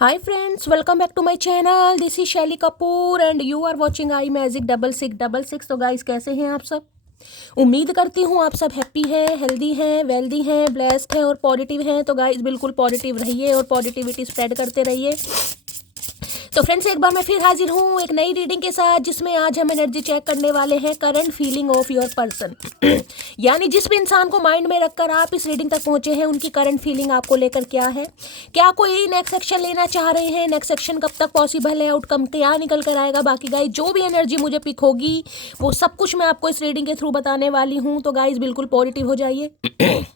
Hi friends, welcome back to my channel. This is Shelly Kapoor and you are watching I magic 6666। तो guys कैसे हैं आप सब? उम्मीद करती हूँ आप सब हैप्पी हैं, हेल्दी हैं, वेल्दी हैं, ब्लेस्ड हैं और पॉजिटिव हैं। तो गाइस बिल्कुल पॉजिटिव रहिए और पॉजिटिविटी स्प्रेड करते रहिए। तो फ्रेंड्स एक बार मैं फिर हाजिर हूँ एक नई रीडिंग के साथ, जिसमें आज हम एनर्जी चेक करने वाले हैं current feeling of your person. यानी जिस भी इंसान को माइंड में रखकर आप इस रीडिंग तक पहुंचे हैं, उनकी करंट फीलिंग आपको लेकर क्या है, क्या कोई नेक्स्ट सेक्शन लेना चाह रहे हैं, नेक्स्ट सेक्शन कब तक पॉसिबल है, आउटकम क्या निकल कर आएगा। बाकी गाइज जो भी एनर्जी मुझे पिक होगी वो सब कुछ मैं आपको इस रीडिंग के थ्रू बताने वाली हूँ। तो गाइज बिल्कुल पॉजिटिव हो जाइए।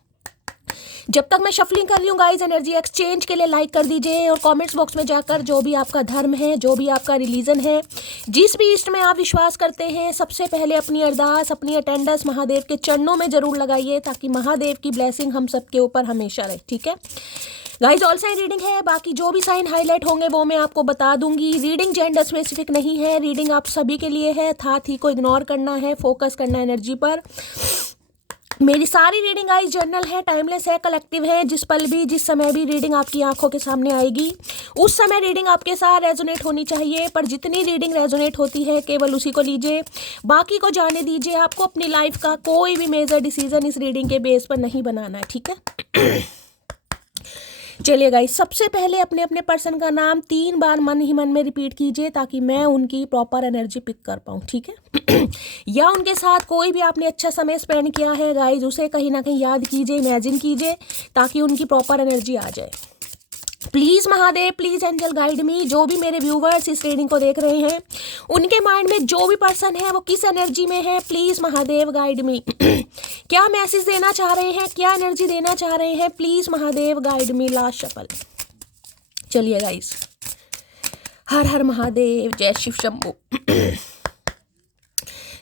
जब तक मैं शफलिंग कर रही हूँ गाइज, एनर्जी एक्सचेंज के लिए लाइक कर दीजिए और कमेंट्स बॉक्स में जाकर जो भी आपका धर्म है, जो भी आपका रिलीजन है, जिस भी इष्ट में आप विश्वास करते हैं, सबसे पहले अपनी अरदास, अपनी अटेंडेंस महादेव के चरणों में जरूर लगाइए, ताकि महादेव की ब्लेसिंग हम सबके ऊपर हमेशा रहे। ठीक है गाइज, ऑल साइन रीडिंग है। बाकी जो भी साइन हाईलाइट होंगे वो मैं आपको बता दूंगी। रीडिंग जेंडर स्पेसिफिक नहीं है, रीडिंग आप सभी के लिए है। था थी को इग्नोर करना है, फोकस करना है एनर्जी पर। मेरी सारी रीडिंग गाइस जर्नल है, टाइमलेस है, कलेक्टिव है। जिस पल भी, जिस समय भी रीडिंग आपकी आंखों के सामने आएगी, उस समय रीडिंग आपके साथ रेजोनेट होनी चाहिए। पर जितनी रीडिंग रेजोनेट होती है केवल उसी को लीजिए, बाकी को जाने दीजिए। आपको अपनी लाइफ का कोई भी मेजर डिसीजन इस रीडिंग के बेस पर नहीं बनाना है। ठीक है चलिए गाइस, सबसे पहले अपने अपने पर्सन का नाम 3 बार मन ही मन में रिपीट कीजिए, ताकि मैं उनकी प्रॉपर एनर्जी पिक कर पाऊँ। ठीक है या उनके साथ कोई भी आपने अच्छा समय स्पेंड किया है गाइस, उसे कहीं ना कहीं याद कीजिए, इमेजिन कीजिए, ताकि उनकी प्रॉपर एनर्जी आ जाए। Please Mahadev, please angel guide me. जो भी मेरे व्यूवर्स इस रीडिंग को देख रहे हैं, उनके माइंड में जो भी पर्सन है वो किस एनर्जी में है, प्लीज़ महादेव गाइड मी। क्या मैसेज देना चाह रहे हैं, क्या एनर्जी देना चाह रहे हैं, please Mahadev guide me. Last shuffle. चलिए गाइस, हर हर महादेव, जय शिव शंभू।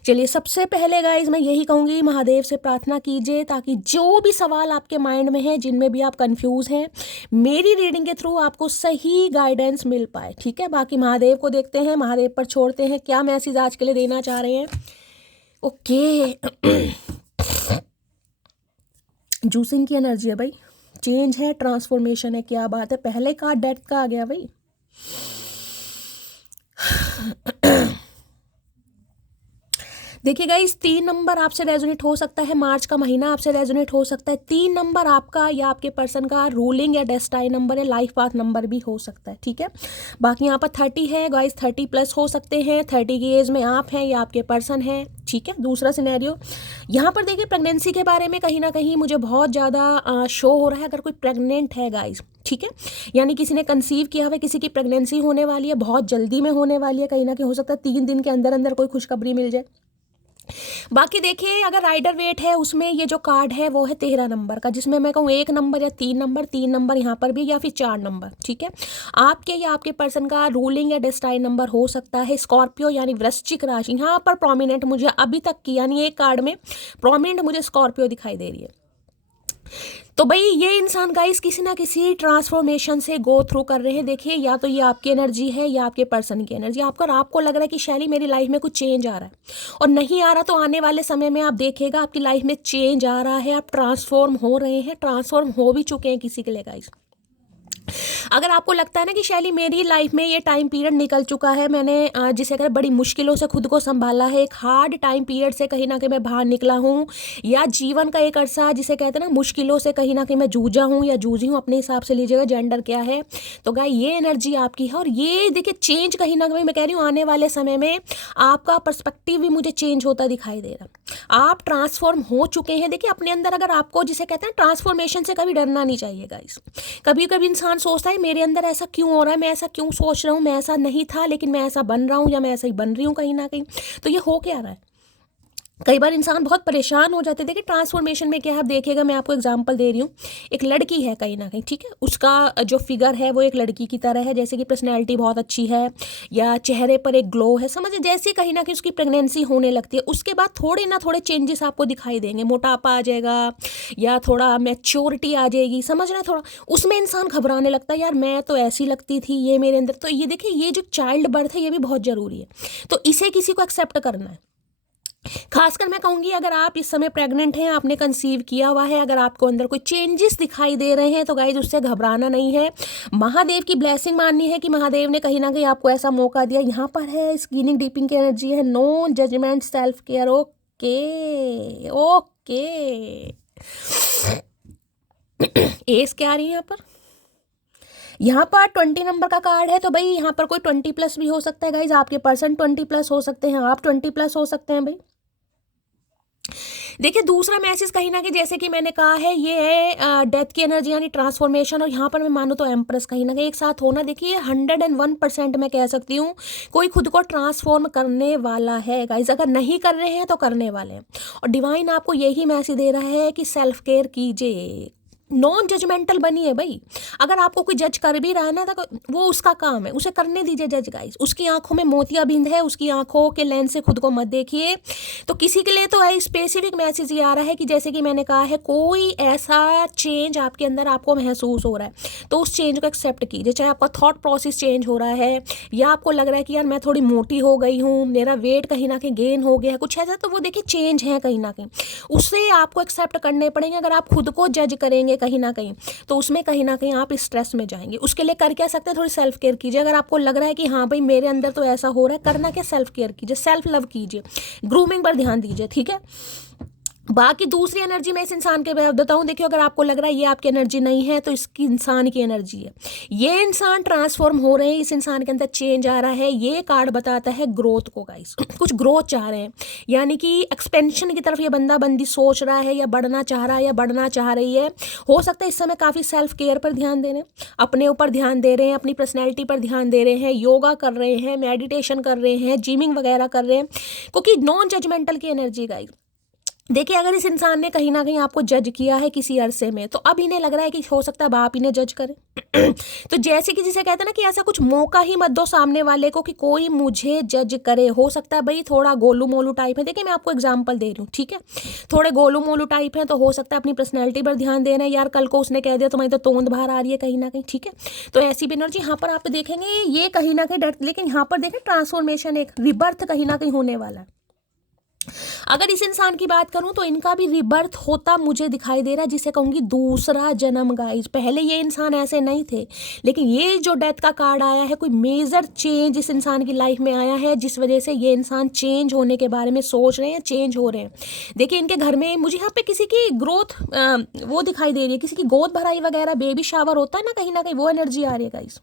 चलिए सबसे पहले गाइज मैं यही कहूँगी, महादेव से प्रार्थना कीजिए, ताकि जो भी सवाल आपके माइंड में है, जिनमें भी आप कंफ्यूज हैं, मेरी रीडिंग के थ्रू आपको सही गाइडेंस मिल पाए। ठीक है, बाकी महादेव को देखते हैं, महादेव पर छोड़ते हैं क्या मैसेज आज के लिए देना चाह रहे हैं। ओके जूसिंग की एनर्जी है भाई, चेंज है, ट्रांसफॉर्मेशन है। क्या बात है, पहले का डेथ का आ गया भाई। देखिए गाइस, 3 नंबर आपसे रेजोनेट हो सकता है, मार्च का महीना आपसे रेजोनेट हो सकता है। 3 नंबर आपका या आपके पर्सन का रूलिंग या डेस्टाइन नंबर है, लाइफ पाथ नंबर भी हो सकता है। ठीक है, बाकी यहाँ पर 30 है गाइस, 30 प्लस हो सकते हैं। 30 की एज में आप हैं या आपके पर्सन है। ठीक है, दूसरा सिनेरियो यहाँ पर देखिए, प्रेगनेंसी के बारे में कहीं ना कहीं मुझे बहुत ज़्यादा शो हो रहा है। अगर कोई प्रेग्नेंट है गाइस, ठीक है, यानी किसी ने कंसीव किया हुआ है, किसी की प्रेगनेंसी होने वाली है, बहुत जल्दी में होने वाली है, कहीं ना कहीं हो सकता है 3 दिन के अंदर अंदर कोई खुशखबरी मिल जाए। बाकी देखिए, अगर राइडर वेट है, उसमें ये जो कार्ड है वो है 13 नंबर का, जिसमें मैं कहूँ 1 नंबर या 3 नंबर यहाँ पर भी, या फिर 4 नंबर। ठीक है, आपके या आपके पर्सन का रूलिंग या डेस्टाइन नंबर हो सकता है स्कॉर्पियो, यानी वृश्चिक राशि। यहाँ पर प्रोमिनेंट मुझे अभी तक की, यानी एक कार्ड में प्रोमिनेंट मुझे स्कॉर्पियो दिखाई दे रही है। तो भाई ये इंसान गाइस किसी ना किसी ट्रांसफॉर्मेशन से गो थ्रू कर रहे हैं। देखिए, या तो ये आपकी एनर्जी है या आपके पर्सन की एनर्जी। आपको लग रहा है कि शैली मेरी लाइफ में कुछ चेंज आ रहा है और नहीं आ रहा, तो आने वाले समय में आप देखिएगा आपकी लाइफ में चेंज आ रहा है, आप ट्रांसफॉर्म हो रहे हैं, ट्रांसफॉर्म हो भी चुके हैं किसी के लिए गाइस। अगर आपको लगता है ना कि शैली मेरी लाइफ में ये टाइम पीरियड निकल चुका है, मैंने जिसे कहते हैं बड़ी मुश्किलों से खुद को संभाला है, एक हार्ड टाइम पीरियड से कहीं ना कहीं मैं बाहर निकला हूँ, या जीवन का एक अरसा जिसे कहते हैं ना मुश्किलों से कहीं ना कहीं मैं जूझा हूँ या जूझी हूँ, अपने हिसाब से लीजिएगा जेंडर क्या है। तो गाय ये एनर्जी आपकी है, और ये देखिए चेंज कहीं ना कहीं मैं कह रही हूँ आने वाले समय में आपका पर्सपेक्टिव भी मुझे चेंज होता दिखाई दे रहा। आप ट्रांसफॉर्म हो चुके हैं। देखिए अपने अंदर, अगर आपको जिसे कहते हैं ट्रांसफॉर्मेशन से कभी डरना नहीं चाहिए गाइस। कभी कभी इंसान सोचता है मेरे अंदर ऐसा क्यों हो रहा है, मैं ऐसा क्यों सोच रहा हूँ, मैं ऐसा नहीं था लेकिन मैं ऐसा बन रहा हूँ, या मैं ऐसा ही बन रही हूँ कहीं ना कहीं। तो ये हो क्या रहा है, कई बार इंसान बहुत परेशान हो जाते हैं। देखिए ट्रांसफॉर्मेशन में क्या है, आप देखिएगा, मैं आपको एग्जांपल दे रही हूँ। एक लड़की है कहीं ना कहीं, ठीक है, उसका जो फिगर है वो एक लड़की की तरह है, जैसे कि पर्सनैलिटी बहुत अच्छी है या चेहरे पर एक ग्लो है, समझे, जैसे कहीं ना कहीं उसकी प्रेगनेंसी होने लगती है, उसके बाद थोड़े ना थोड़े चेंजेस आपको दिखाई देंगे, मोटापा आ जाएगा या थोड़ा मैच्योरिटी आ जाएगी, समझ रहे हैं, थोड़ा उसमें इंसान घबराने लगता है, यार मैं तो ऐसी लगती थी, ये मेरे अंदर। तो ये देखिए, ये जो चाइल्ड बर्थ है ये भी बहुत ज़रूरी है। तो इसे किसी को एक्सेप्ट करना है, खासकर मैं कहूँगी अगर आप इस समय प्रेग्नेंट हैं, आपने कंसीव किया हुआ है, अगर आपको अंदर कोई चेंजेस दिखाई दे रहे हैं तो गाइज उससे घबराना नहीं है, महादेव की ब्लेसिंग माननी है कि महादेव ने कहीं ना कहीं आपको ऐसा मौका दिया। यहाँ पर है स्किनिंग डीपिंग की एनर्जी है, no judgement, self care. Okay okay. एस क्या आ रही है यहाँ पर? यहाँ पर 20 नंबर का कार्ड है, तो भाई यहाँ पर कोई 20+ भी हो सकता है गाइज, आपके पर्सन 20+ हो सकते हैं, आप 20+ हो सकते हैं भाई। देखिए दूसरा मैसेज कहीं ना कहीं जैसे कि मैंने कहा है ये है डेथ की एनर्जी यानी ट्रांसफॉर्मेशन, और यहाँ पर मैं मानूँ तो एम्प्रेस कहीं ना कहीं एक साथ होना। देखिए 101% मैं कह सकती हूँ कोई खुद को ट्रांसफॉर्म करने वाला है गाइज, अगर नहीं कर रहे हैं तो करने वाले हैं। और डिवाइन आपको यही मैसेज दे रहा है कि सेल्फ केयर कीजिए, नॉन जजमेंटल बनिए भाई। अगर आपको कोई जज कर भी रहा है ना तो वो उसका काम है, उसे करने दीजिए जज गाइस। उसकी आंखों में मोतियाबिंद है, उसकी आंखों के लेंस से खुद को मत देखिए। तो किसी के लिए तो है स्पेसिफिक मैसेज ये आ रहा है कि जैसे कि मैंने कहा है कोई ऐसा चेंज आपके अंदर आपको महसूस हो रहा है तो उस चेंज को एक्सेप्ट कीजिए। चाहे आपका थॉट प्रोसेस चेंज हो रहा है या आपको लग रहा है कि यार मैं थोड़ी मोटी हो गई हूँ, मेरा वेट कहीं ना कहीं गेन हो गया है, कुछ ऐसा, तो वो देखिए चेंज है कहीं ना कहीं, उससे आपको एक्सेप्ट करने पड़ेंगे। अगर आप खुद को जज करेंगे कहीं ना कहीं तो उसमें कहीं ना कहीं आप स्ट्रेस में जाएंगे। उसके लिए कर क्या सकते हैं, थोड़ी सेल्फ केयर कीजिए। अगर आपको लग रहा है कि हाँ भाई मेरे अंदर तो ऐसा हो रहा है, करना क्या, सेल्फ केयर कीजिए, सेल्फ लव कीजिए, ग्रूमिंग पर ध्यान दीजिए, ठीक है। बाकी दूसरी एनर्जी मैं इस इंसान के बारे बताऊं, देखिए अगर आपको लग रहा है ये आपकी एनर्जी नहीं है तो इसकी इंसान की एनर्जी है। ये इंसान ट्रांसफॉर्म हो रहे हैं, इस इंसान के अंदर चेंज आ रहा है। ये कार्ड बताता है ग्रोथ को गाइस, कुछ ग्रोथ चाह रहे हैं, यानी कि एक्सपेंशन की तरफ ये बंदा बंदी सोच रहा है या बढ़ना चाह रहा है या बढ़ना चाह रही है। हो सकता है इस समय काफ़ी सेल्फ केयर पर ध्यान दे रहे हैं, अपने ऊपर ध्यान दे रहे हैं, अपनी पर्सनैलिटी पर ध्यान दे रहे हैं, योगा कर रहे हैं, मेडिटेशन कर रहे हैं, जिमिंग वगैरह कर रहे हैं, क्योंकि नॉन जजमेंटल की एनर्जी गाइस। देखिए अगर इस इंसान ने कहीं ना कहीं आपको जज किया है किसी अरसे में तो अब इन्हें लग रहा है कि हो सकता है अब आप इन्हें जज करें। तो जैसे कि जिसे कहते हैं ना कि ऐसा कुछ मौका ही मत दो सामने वाले को कि कोई मुझे जज करे। हो सकता है भाई थोड़ा गोलू मोलू टाइप है, देखिए मैं आपको एग्जांपल दे रही हूँ, ठीक है, थोड़े गोलू मोलू टाइप है तो हो सकता है अपनी पर्सनैलिटी पर ध्यान देना है। यार कल को उसने कह दिया तुम्हारी तो तोंद बाहर आ रही है कहीं ना कहीं, ठीक है, तो ऐसी भी एनर्जी यहाँ पर आप देखेंगे ये कहीं ना कहीं डर, लेकिन यहाँ पर देखें ट्रांसफॉर्मेशन, एक रिबर्थ कहीं ना कहीं होने वाला है। अगर इस इंसान की बात करूं तो इनका भी रिबर्थ होता मुझे दिखाई दे रहा है, जिसे कहूंगी दूसरा जन्म गाइस। पहले ये इंसान ऐसे नहीं थे, लेकिन ये जो डेथ का कार्ड आया है कोई मेजर चेंज इस इंसान की लाइफ में आया है जिस वजह से ये इंसान चेंज होने के बारे में सोच रहे हैं, चेंज हो रहे हैं। देखिए इनके घर में मुझे यहाँ पे किसी की ग्रोथ वो दिखाई दे रही है, किसी की गोद भराई वगैरह, बेबी शावर होता है ना कहीं वो एनर्जी आ रही है गाइस।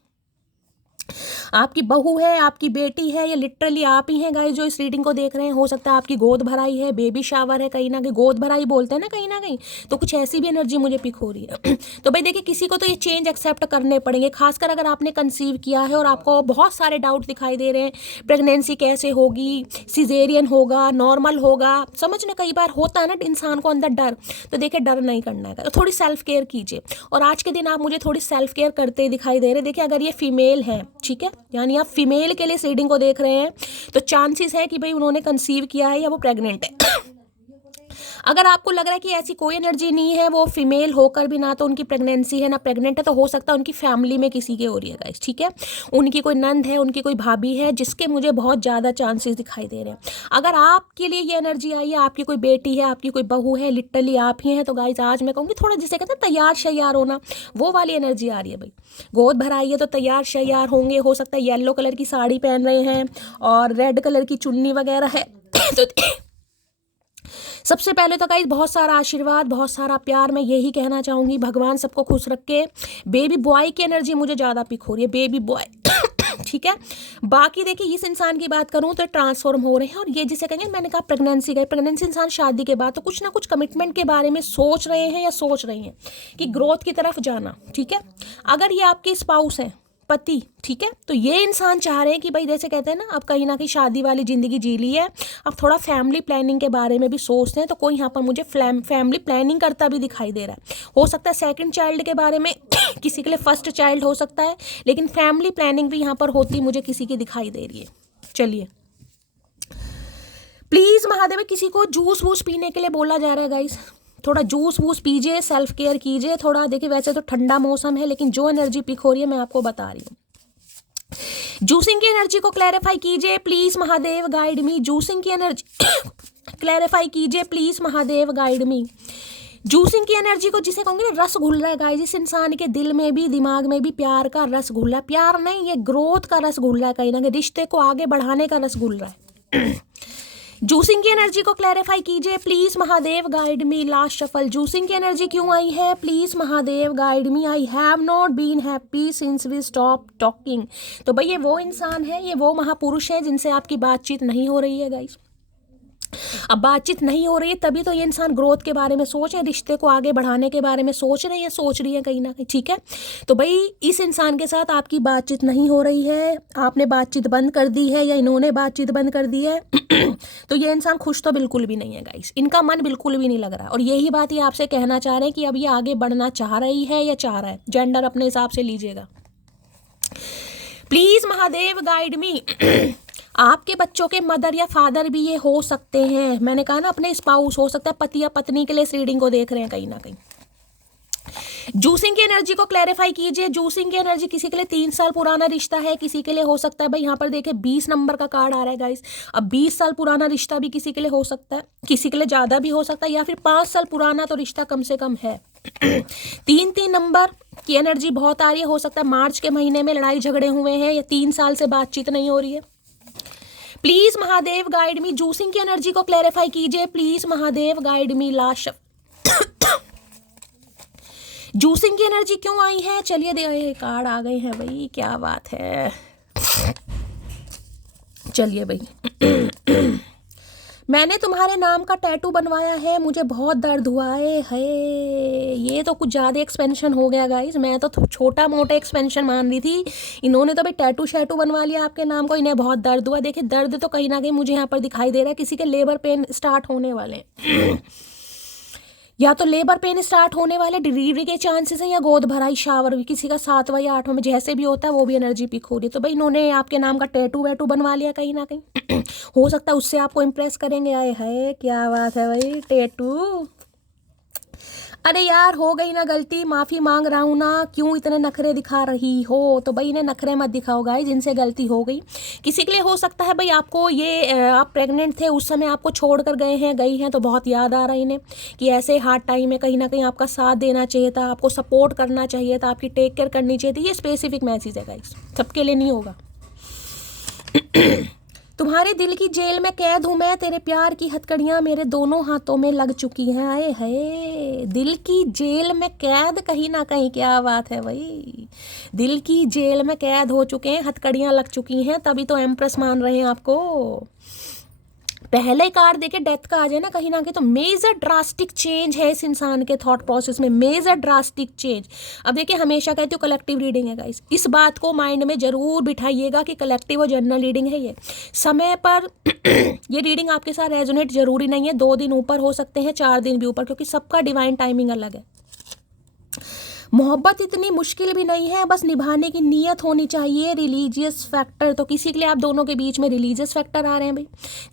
आपकी बहू है, आपकी बेटी है, या लिटरली आप ही हैं गाइस जो इस रीडिंग को देख रहे हैं। हो सकता है आपकी गोद भराई है, बेबी शावर है, कहीं ना कहीं गोद भराई बोलते हैं ना कहीं ना कहीं, तो कुछ ऐसी भी एनर्जी मुझे पिक हो रही है। तो भाई देखिए किसी को तो ये चेंज एक्सेप्ट करने पड़ेंगे, खासकर अगर आपने कंसीव किया है और आपको बहुत सारे डाउट दिखाई दे रहे हैं, प्रेगनेंसी कैसे होगी, सिजेरियन होगा, नॉर्मल होगा, समझ में कई बार होता है ना इंसान को अंदर डर। तो देखिए डर नहीं करना है, तो थोड़ी सेल्फ केयर कीजिए। और आज के दिन आप मुझे थोड़ी सेल्फ केयर करते दिखाई दे रहे। देखिए अगर ये फीमेल है, ठीक है, यानी आप फीमेल के लिए इस रीडिंग को देख रहे हैं तो चांसेस है कि भाई उन्होंने कंसीव किया है या वो प्रेग्नेंट है। अगर आपको लग रहा है कि ऐसी कोई एनर्जी नहीं है, वो फीमेल होकर भी ना तो उनकी प्रेगनेंसी है ना प्रेग्नेंट है, तो हो सकता है उनकी फैमिली में किसी के हो रही है गाइस, ठीक है, उनकी कोई नंद है, उनकी कोई भाभी है, जिसके मुझे बहुत ज़्यादा चांसेस दिखाई दे रहे हैं। अगर आपके लिए ये एनर्जी आई है, आपकी कोई बेटी है, आपकी कोई बहू है, लिटरली आप ही हैं, तो गाइस आज मैं कहूँगी थोड़ा जिसे कहते हैं तैयार शैयार होना, वो वाली एनर्जी आ रही है भाई। गोद भराई है तो तैयार शैयार होंगे। हो सकता है येलो कलर की साड़ी पहन रहे हैं और रेड कलर की चुन्नी वगैरह है। तो सबसे पहले तो गाइस बहुत सारा आशीर्वाद, बहुत सारा प्यार, मैं यही कहना चाहूँगी, भगवान सबको खुश रखे। बेबी बॉय की एनर्जी मुझे ज़्यादा पिक हो रही है, बेबी बॉय। ठीक है, बाकी देखिए इस इंसान की बात करूं तो ट्रांसफॉर्म हो रहे हैं, और ये जिसे कहेंगे मैंने कहा प्रेगनेंसी इंसान शादी के बाद तो कुछ ना कुछ कमिटमेंट के बारे में सोच रहे हैं या सोच रही हैं कि ग्रोथ की तरफ जाना, ठीक है। अगर ये आपके स्पाउस हैं, पति, ठीक है, तो ये इंसान चाह रहे हैं कि भाई जैसे कहते हैं ना आप कहीं ना कहीं शादी वाली जिंदगी जी ली है, अब थोड़ा फैमिली प्लानिंग के बारे में भी सोचते हैं। तो कोई यहाँ पर मुझे फैमिली प्लानिंग करता भी दिखाई दे रहा है। हो सकता है सेकंड चाइल्ड के बारे में किसी के लिए फर्स्ट चाइल्ड हो सकता है, लेकिन फैमिली प्लानिंग भी यहाँ पर होती मुझे किसी की दिखाई दे रही है। चलिए प्लीज़ महादेव, किसी को जूस वूस पीने के लिए बोला जा रहा है गाइस, थोड़ा जूस वूस पीजिए, सेल्फ केयर कीजिए थोड़ा। देखिए वैसे तो ठंडा मौसम है, लेकिन जो एनर्जी पिक हो रही है मैं आपको बता रही हूँ। जूसिंग की एनर्जी को क्लैरिफाई कीजिए please Mahadev, guide me. Juicing की एनर्जी क्लैरिफाई कीजिए please Mahadev, guide me. Juicing की एनर्जी को जिसे कहूंगे ना, रस घुल रहा है गाइस, इस इंसान के दिल में भी दिमाग में भी प्यार का रस घुल रहा है। प्यार नहीं, ये ग्रोथ का रस घुल रहा है, कहीं ना कहीं रिश्ते को आगे बढ़ाने का रस घुल रहा है। जूसिंग की एनर्जी को क्लैरिफाई कीजिए please Mahadev, guide me. Last shuffle, juicing की एनर्जी क्यों आई है please Mahadev, guide me. I have not been happy since we stop talking. तो भाई ये वो इंसान है, ये वो महापुरुष है जिनसे आपकी बातचीत नहीं हो रही है गाइस। अब बातचीत नहीं हो रही है तभी तो ये इंसान ग्रोथ के बारे में सोच रहे, रिश्ते को आगे बढ़ाने के बारे में सोच रही है कहीं ना कहीं, ठीक है। तो भाई इस इंसान के साथ आपकी बातचीत नहीं हो रही है, आपने बातचीत बंद कर दी है या इन्होंने बातचीत बंद कर दी है। तो ये इंसान खुश तो बिल्कुल भी नहीं है गाइस, इनका मन बिल्कुल भी नहीं लग रहा। और यही बात ये आपसे कहना चाह रहे हैं कि अब ये आगे बढ़ना चाह रही है या चाह रहा है, जेंडर अपने हिसाब से लीजिएगा प्लीज महादेव, गाइड मी। आपके बच्चों के मदर या फादर भी ये हो सकते हैं, मैंने कहा ना अपने स्पाउस हो सकता है, पति या पत्नी के लिए इस रीडिंग को देख रहे हैं कहीं ना कहीं। जूसिंग की एनर्जी को क्लैरिफाई कीजिए। जूसिंग की एनर्जी किसी के लिए 3 साल पुराना रिश्ता है, किसी के लिए हो सकता है भाई यहाँ पर देखे 20 नंबर का कार्ड आ रहा है गाइस। अब 20 साल पुराना रिश्ता भी किसी के लिए हो सकता है, किसी के लिए ज़्यादा भी हो सकता है, या फिर 5 साल पुराना तो रिश्ता कम से कम है। 3 नंबर की एनर्जी बहुत आ रही है, हो सकता है मार्च के महीने में लड़ाई झगड़े हुए हैं या 3 साल से बातचीत नहीं हो रही है। Please Mahadev, guide me. Juicing की एनर्जी को क्लैरिफाई कीजिए please Mahadev, guide me. Last juicing की एनर्जी क्यों आई है, चलिए दे कार्ड आ गए हैं भाई, क्या बात है। चलिए भाई, मैंने तुम्हारे नाम का टैटू बनवाया है, मुझे बहुत दर्द हुआ है। ये तो कुछ ज़्यादा एक्सपेंशन हो गया गाइस, मैं तो छोटा मोटा एक्सपेंशन मान रही थी, इन्होंने तो भाई टैटू शैटू बनवा लिया आपके नाम को। इन्हें बहुत दर्द हुआ। देखिए दर्द तो कहीं ना कहीं मुझे यहाँ पर दिखाई दे रहा है, किसी के लेबर पेन स्टार्ट होने वाले हैं। या तो लेबर पेन स्टार्ट होने वाले, डिलीवरी के चांसेस हैं, या गोद भराई शावर भी, किसी का 7वां या 8वां में जैसे भी होता है वो भी एनर्जी पिक हो रही है। तो भाई इन्होंने आपके नाम का टैटू वैटू बनवा लिया कहीं ना कहीं। हो सकता है उससे आपको इम्प्रेस करेंगे। आए है क्या बात है भाई, टैटू। अरे यार हो गई ना गलती, माफ़ी मांग रहा हूँ ना, क्यों इतने नखरे दिखा रही हो। तो भाई इन्हें नखरे मत दिखाओ गाइस, जिनसे गलती हो गई। किसी के लिए हो सकता है भाई आपको ये आप प्रेग्नेंट थे उस समय आपको छोड़ कर गई हैं तो बहुत याद आ रहा है इन्हें कि ऐसे हार्ड टाइम में कहीं ना कहीं आपका साथ देना चाहिए था, आपको सपोर्ट करना चाहिए था, आपकी टेक केयर करनी चाहिए थी। ये स्पेसिफिक मैसेज है गाइस, सबके लिए नहीं होगा। तुम्हारे दिल की जेल में कैद हूँ मैं, तेरे प्यार की हथकड़ियाँ मेरे दोनों हाथों में लग चुकी हैं। आए है दिल की जेल में कैद कहीं ना कहीं, क्या बात है भाई, दिल की जेल में कैद हो चुके हैं, हथकड़ियाँ लग चुकी हैं, तभी तो एम्प्रेस मान रहे हैं आपको। पहले कार्ड देखे डेथ का आ जाए ना कहीं ना कहीं, तो मेजर ड्रास्टिक चेंज है इस इंसान के थॉट प्रोसेस में, मेजर ड्रास्टिक चेंज। अब देखिए हमेशा कहती हूँ कलेक्टिव रीडिंग है गाइस, इस बात को माइंड में जरूर बिठाइएगा कि कलेक्टिव और जनरल रीडिंग है ये। समय पर ये रीडिंग आपके साथ रेजोनेट जरूरी नहीं है, 2 दिन ऊपर हो सकते हैं, 4 दिन भी ऊपर, क्योंकि सबका डिवाइन टाइमिंग अलग है। मोहब्बत इतनी मुश्किल भी नहीं है, बस निभाने की नीयत होनी चाहिए। रिलीजियस फैक्टर, तो किसी के लिए आप दोनों के बीच में रिलीजियस फैक्टर आ रहे हैं भाई,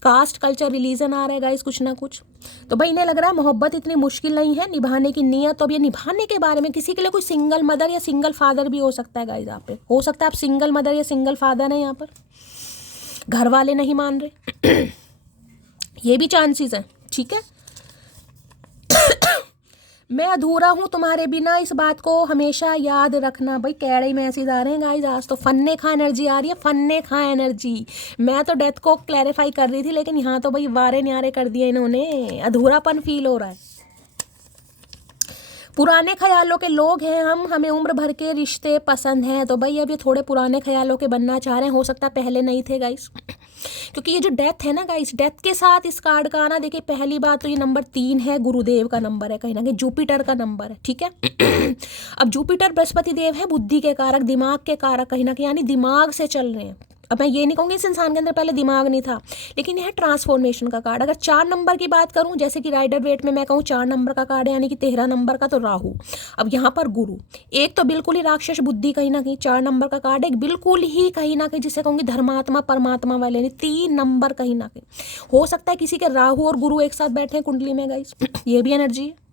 कास्ट कल्चर रिलीजन आ रहा है गाइस, कुछ ना कुछ। तो भाई इन्हें लग रहा है मोहब्बत इतनी मुश्किल नहीं है, निभाने की नीयत। तो अब ये निभाने के बारे में किसी के लिए कोई सिंगल मदर या सिंगल फादर भी हो सकता है गाइस, आप पे हो सकता है आप सिंगल मदर या सिंगल फादर हैं यहाँ पर, घर वाले नहीं मान रहे। ये भी चांसेस हैं, ठीक है। मैं अधूरा हूँ तुम्हारे बिना, इस बात को हमेशा याद रखना। भाई कैड़े मैसेज आ रहे हैं गाइस आज तो, फन्ने खा एनर्जी आ रही है, फन्ने खा एनर्जी। मैं तो डेथ को क्लैरिफाई कर रही थी, लेकिन यहाँ तो भाई वारे न्यारे कर दिए इन्होंने, अधूरापन फील हो रहा है। पुराने ख्यालों के लोग हैं हम, हमें उम्र भर के रिश्ते पसंद हैं। तो भाई अब ये थोड़े पुराने ख्यालों के बनना चाह रहे हैं, हो सकता है पहले नहीं थे गाइस, क्योंकि ये जो डेथ है ना गाइस, डेथ के साथ इस कार्ड का आना, देखिए पहली बात तो ये नंबर 3 है, गुरुदेव का नंबर है, कहीं ना कहीं जुपिटर का नंबर है, ठीक है। अब जुपिटर बृहस्पति देव है, बुद्धि के कारक, दिमाग के कारक, कहीं ना कहीं यानी दिमाग से चल रहे हैं। अब मैं ये नहीं कहूँगी इस इंसान के अंदर पहले दिमाग नहीं था, लेकिन यह ट्रांसफॉर्मेशन का कार्ड। अगर 4 नंबर की बात करूँ, जैसे कि राइडर वेट में मैं कहूँ 4 नंबर का कार्ड है, यानी कि 13 नंबर का तो राहु, अब यहाँ पर गुरु, एक तो बिल्कुल ही राक्षस बुद्धि कहीं ना कहीं 4 नंबर का कार्ड, एक बिल्कुल ही कहीं ना कहीं जिसे कहूँगी धर्मात्मा परमात्मा वाले, यानी 3 नंबर कहीं ना कहीं। हो सकता है किसी के राहु और गुरु एक साथ बैठे हैं कुंडली में गाइस, ये भी एनर्जी है।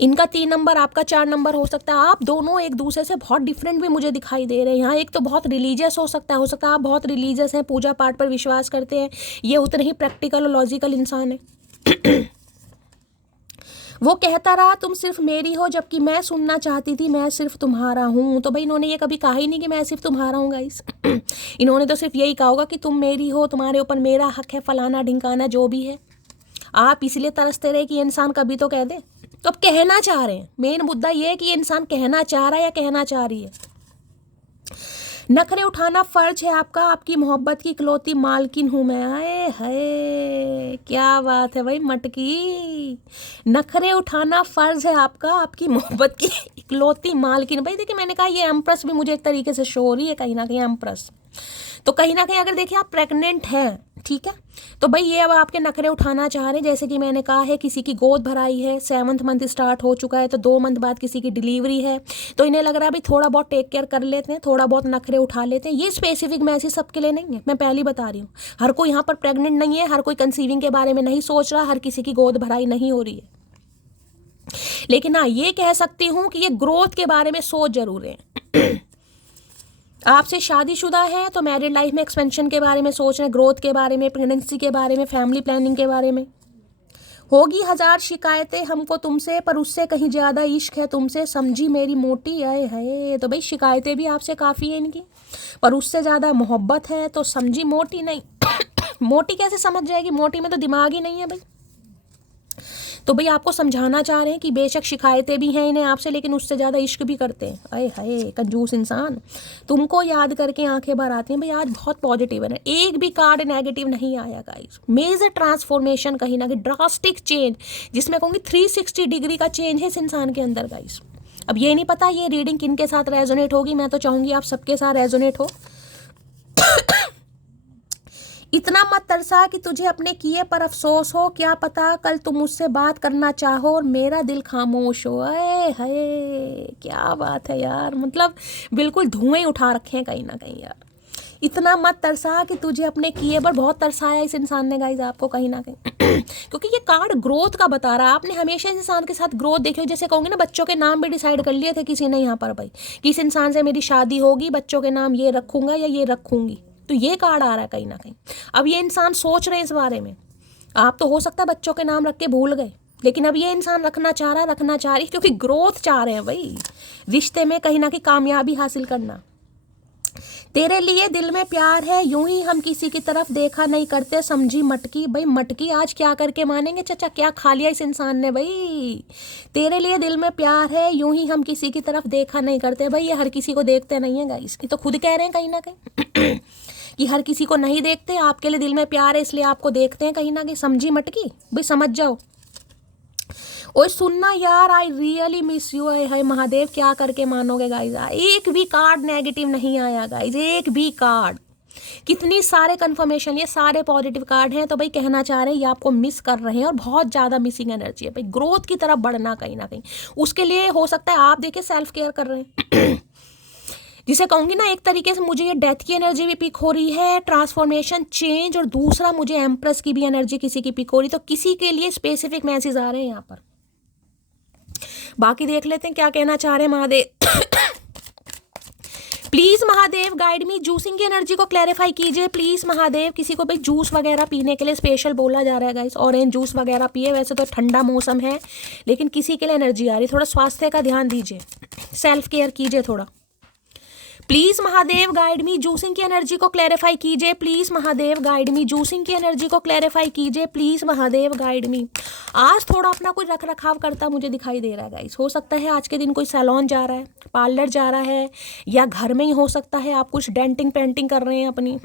इनका 3 नंबर, आपका 4 नंबर हो सकता है। आप दोनों एक दूसरे से बहुत डिफरेंट भी मुझे दिखाई दे रहे हैं यहाँ। एक तो बहुत रिलीजियस हो सकता है आप बहुत रिलीजियस हैं, पूजा पाठ पर विश्वास करते हैं, ये उतने ही प्रैक्टिकल और लॉजिकल इंसान है। वो कहता रहा तुम सिर्फ मेरी हो, जबकि मैं सुनना चाहती थी मैं सिर्फ तुम्हारा हूँ। तो भाई इन्होंने ये कभी कहा ही नहीं कि मैं सिर्फ तुम्हारा हूँ गाइस। इन्होंने तो सिर्फ यही कहा होगा कि तुम मेरी हो, तुम्हारे ऊपर मेरा हक है, फलाना ढिंकाना जो भी है। आप इसलिए तरसते रहे कि ये इंसान कभी तो कह दे। तो अब कहना चाह रहे हैं, मेन मुद्दा ये है कि ये इंसान कहना चाह रहा है या कहना चाह रही है। नखरे उठाना फर्ज है आपका, आपकी मोहब्बत की इकलौती मालकिन हूँ मैं। आए हाय क्या बात है भाई मटकी। नखरे उठाना फर्ज है आपका, आपकी मोहब्बत की इकलौती मालकिन। भाई देखिए मैंने कहा ये एम्प्रेस भी मुझे एक तरीके से शो हो रही है कहीं ना कहीं एम्प्रेस। तो कहीं ना कहीं अगर देखिए आप प्रेग्नेंट हैं, ठीक है, तो भाई ये अब आपके नखरे उठाना चाह रहे हैं। जैसे कि मैंने कहा है किसी की गोद भराई है, 7th मंथ स्टार्ट हो चुका है, तो 2 मंथ बाद किसी की डिलीवरी है, तो इन्हें लग रहा है भाई थोड़ा बहुत टेक केयर कर लेते हैं, थोड़ा बहुत नखरे उठा लेते हैं। ये स्पेसिफिक मैसेज सबके लिए नहीं है, मैं पहली बता रही हूँ। हर कोई यहाँ पर प्रेग्नेंट नहीं है, हर कोई कंसीविंग के बारे में नहीं सोच रहा, हर किसी की गोद भराई नहीं हो रही है। लेकिन हाँ ये कह सकती हूँ कि ये ग्रोथ के बारे में सोच जरूर है। आपसे शादीशुदा है तो मैरिड लाइफ में एक्सपेंशन के बारे में सोच रहे हैं, ग्रोथ के बारे में, प्रेगनेंसी के बारे में, फैमिली प्लानिंग के बारे में। होगी 1000 शिकायतें हमको तुमसे, पर उससे कहीं ज़्यादा इश्क है तुमसे, समझी मेरी मोटी। आए है तो भाई शिकायतें भी आपसे काफ़ी हैं इनकी, पर उससे ज़्यादा मोहब्बत है तो समझी मोटी। नहीं मोटी कैसे समझ जाएगी, मोटी में तो दिमाग ही नहीं है भाई। तो भाई आपको समझाना चाह रहे हैं कि बेशक शिकायतें भी हैं इन्हें आपसे, लेकिन उससे ज़्यादा इश्क भी करते हैं। अरे हाय कंजूस इंसान, तुमको याद करके आंखें भर आती हैं। भाई आज बहुत पॉजिटिव है, एक भी कार्ड नेगेटिव नहीं आया गाइस। मेजर ट्रांसफॉर्मेशन, कहीं ना कहीं ड्रास्टिक चेंज, जिसमें कहूँगी 360 डिग्री का चेंज है इस इंसान के अंदर गाइस। अब ये नहीं पता ये रीडिंग किन के साथ रेजोनेट होगी, मैं तो चाहूँगी आप सबके साथ रेजोनेट हो। इतना मत तरसा कि तुझे अपने किए पर अफसोस हो, क्या पता कल तुम मुझसे बात करना चाहो और मेरा दिल खामोश हो। अरे हाय क्या बात है यार, मतलब बिल्कुल धुएं ही उठा रखे हैं कहीं ना कहीं यार। इतना मत तरसा कि तुझे अपने किए पर, बहुत तरसाया इस इंसान ने गाइज आपको कहीं ना कहीं। क्योंकि ये कार्ड ग्रोथ का बता रहा है। आपने हमेशा इस इंसान के साथ ग्रोथ देखी हो, जैसे कहूँगी ना बच्चों के नाम भी डिसाइड कर लिए थे किसी ने यहाँ पर भाई कि इस इंसान से मेरी शादी होगी, बच्चों के नाम ये रखूंगा या ये रखूंगी। तो ये कार्ड आ रहा है कहीं ना कहीं। अब ये इंसान सोच रहे हैं इस बारे में। आप तो हो सकता है बच्चों के नाम रख के भूल गए, लेकिन अब ये इंसान रखना चाह रहा है, रखना चाह रही है, क्योंकि ग्रोथ चाह रहे हैं भाई रिश्ते में, कहीं ना कहीं कामयाबी हासिल करना। तेरे लिए दिल में प्यार है, यूं ही हम किसी की तरफ देखा नहीं करते, समझी मटकी। भाई मटकी आज क्या करके मानेंगे चाचा, क्या खा लिया इस इंसान ने भाई। तेरे लिए दिल में प्यार है, यूं ही हम किसी की तरफ देखा नहीं करते। भाई ये हर किसी को देखते नहीं है गाइस, ये तो खुद कह रहे हैं कहीं ना कहीं कि हर किसी को नहीं देखते, आपके लिए दिल में प्यार है इसलिए आपको देखते हैं कहीं ना कहीं। समझी मटकी, भाई समझ जाओ। और सुनना यार, आई रियली मिस यू। है महादेव क्या करके मानोगे गाइज, एक भी कार्ड नेगेटिव नहीं आया गाइज, एक भी कार्ड। कितनी सारे कंफर्मेशन, ये सारे पॉजिटिव कार्ड हैं। तो भाई कहना चाह रहे हैं ये आपको मिस कर रहे हैं और बहुत ज़्यादा मिसिंग एनर्जी है भाई। ग्रोथ की तरफ बढ़ना कहीं ना कहीं, उसके लिए हो सकता है आप देखिए सेल्फ केयर कर रहे हैं जिसे कहूँगी ना एक तरीके से मुझे ये डेथ की एनर्जी भी पिक हो रही है, ट्रांसफॉर्मेशन चेंज, और दूसरा मुझे एम्प्रेस की भी एनर्जी किसी की पिक हो रही। तो किसी के लिए स्पेसिफिक मैसेज आ रहे हैं यहाँ पर। बाकी देख लेते हैं क्या कहना चाह रहे हैं Mahadev. Please Mahadev guide me, juicing की एनर्जी को क्लैरिफाई कीजिए प्लीज महादेव। किसी को भाई जूस वगैरह पीने के लिए स्पेशल बोला जा रहा है गाइस, ऑरेंज जूस वगैरह पिए। वैसे तो ठंडा मौसम है, लेकिन किसी के लिए एनर्जी आ रही, थोड़ा स्वास्थ्य का ध्यान दीजिए, सेल्फ केयर कीजिए थोड़ा। Please Mahadev guide me, juicing की एनर्जी को क्लैरिफाई कीजिए please Mahadev guide me, juicing की एनर्जी को क्लैरिफाई कीजिए प्लीज महादेव गाइड मी। आज थोड़ा अपना कोई रख रखाव करता मुझे दिखाई दे रहा है गाइस। हो सकता है आज के दिन कोई सैलून जा रहा है, पार्लर जा रहा है, या घर में ही हो सकता है आप कुछ डेंटिंग पेंटिंग कर रहे हैं अपनी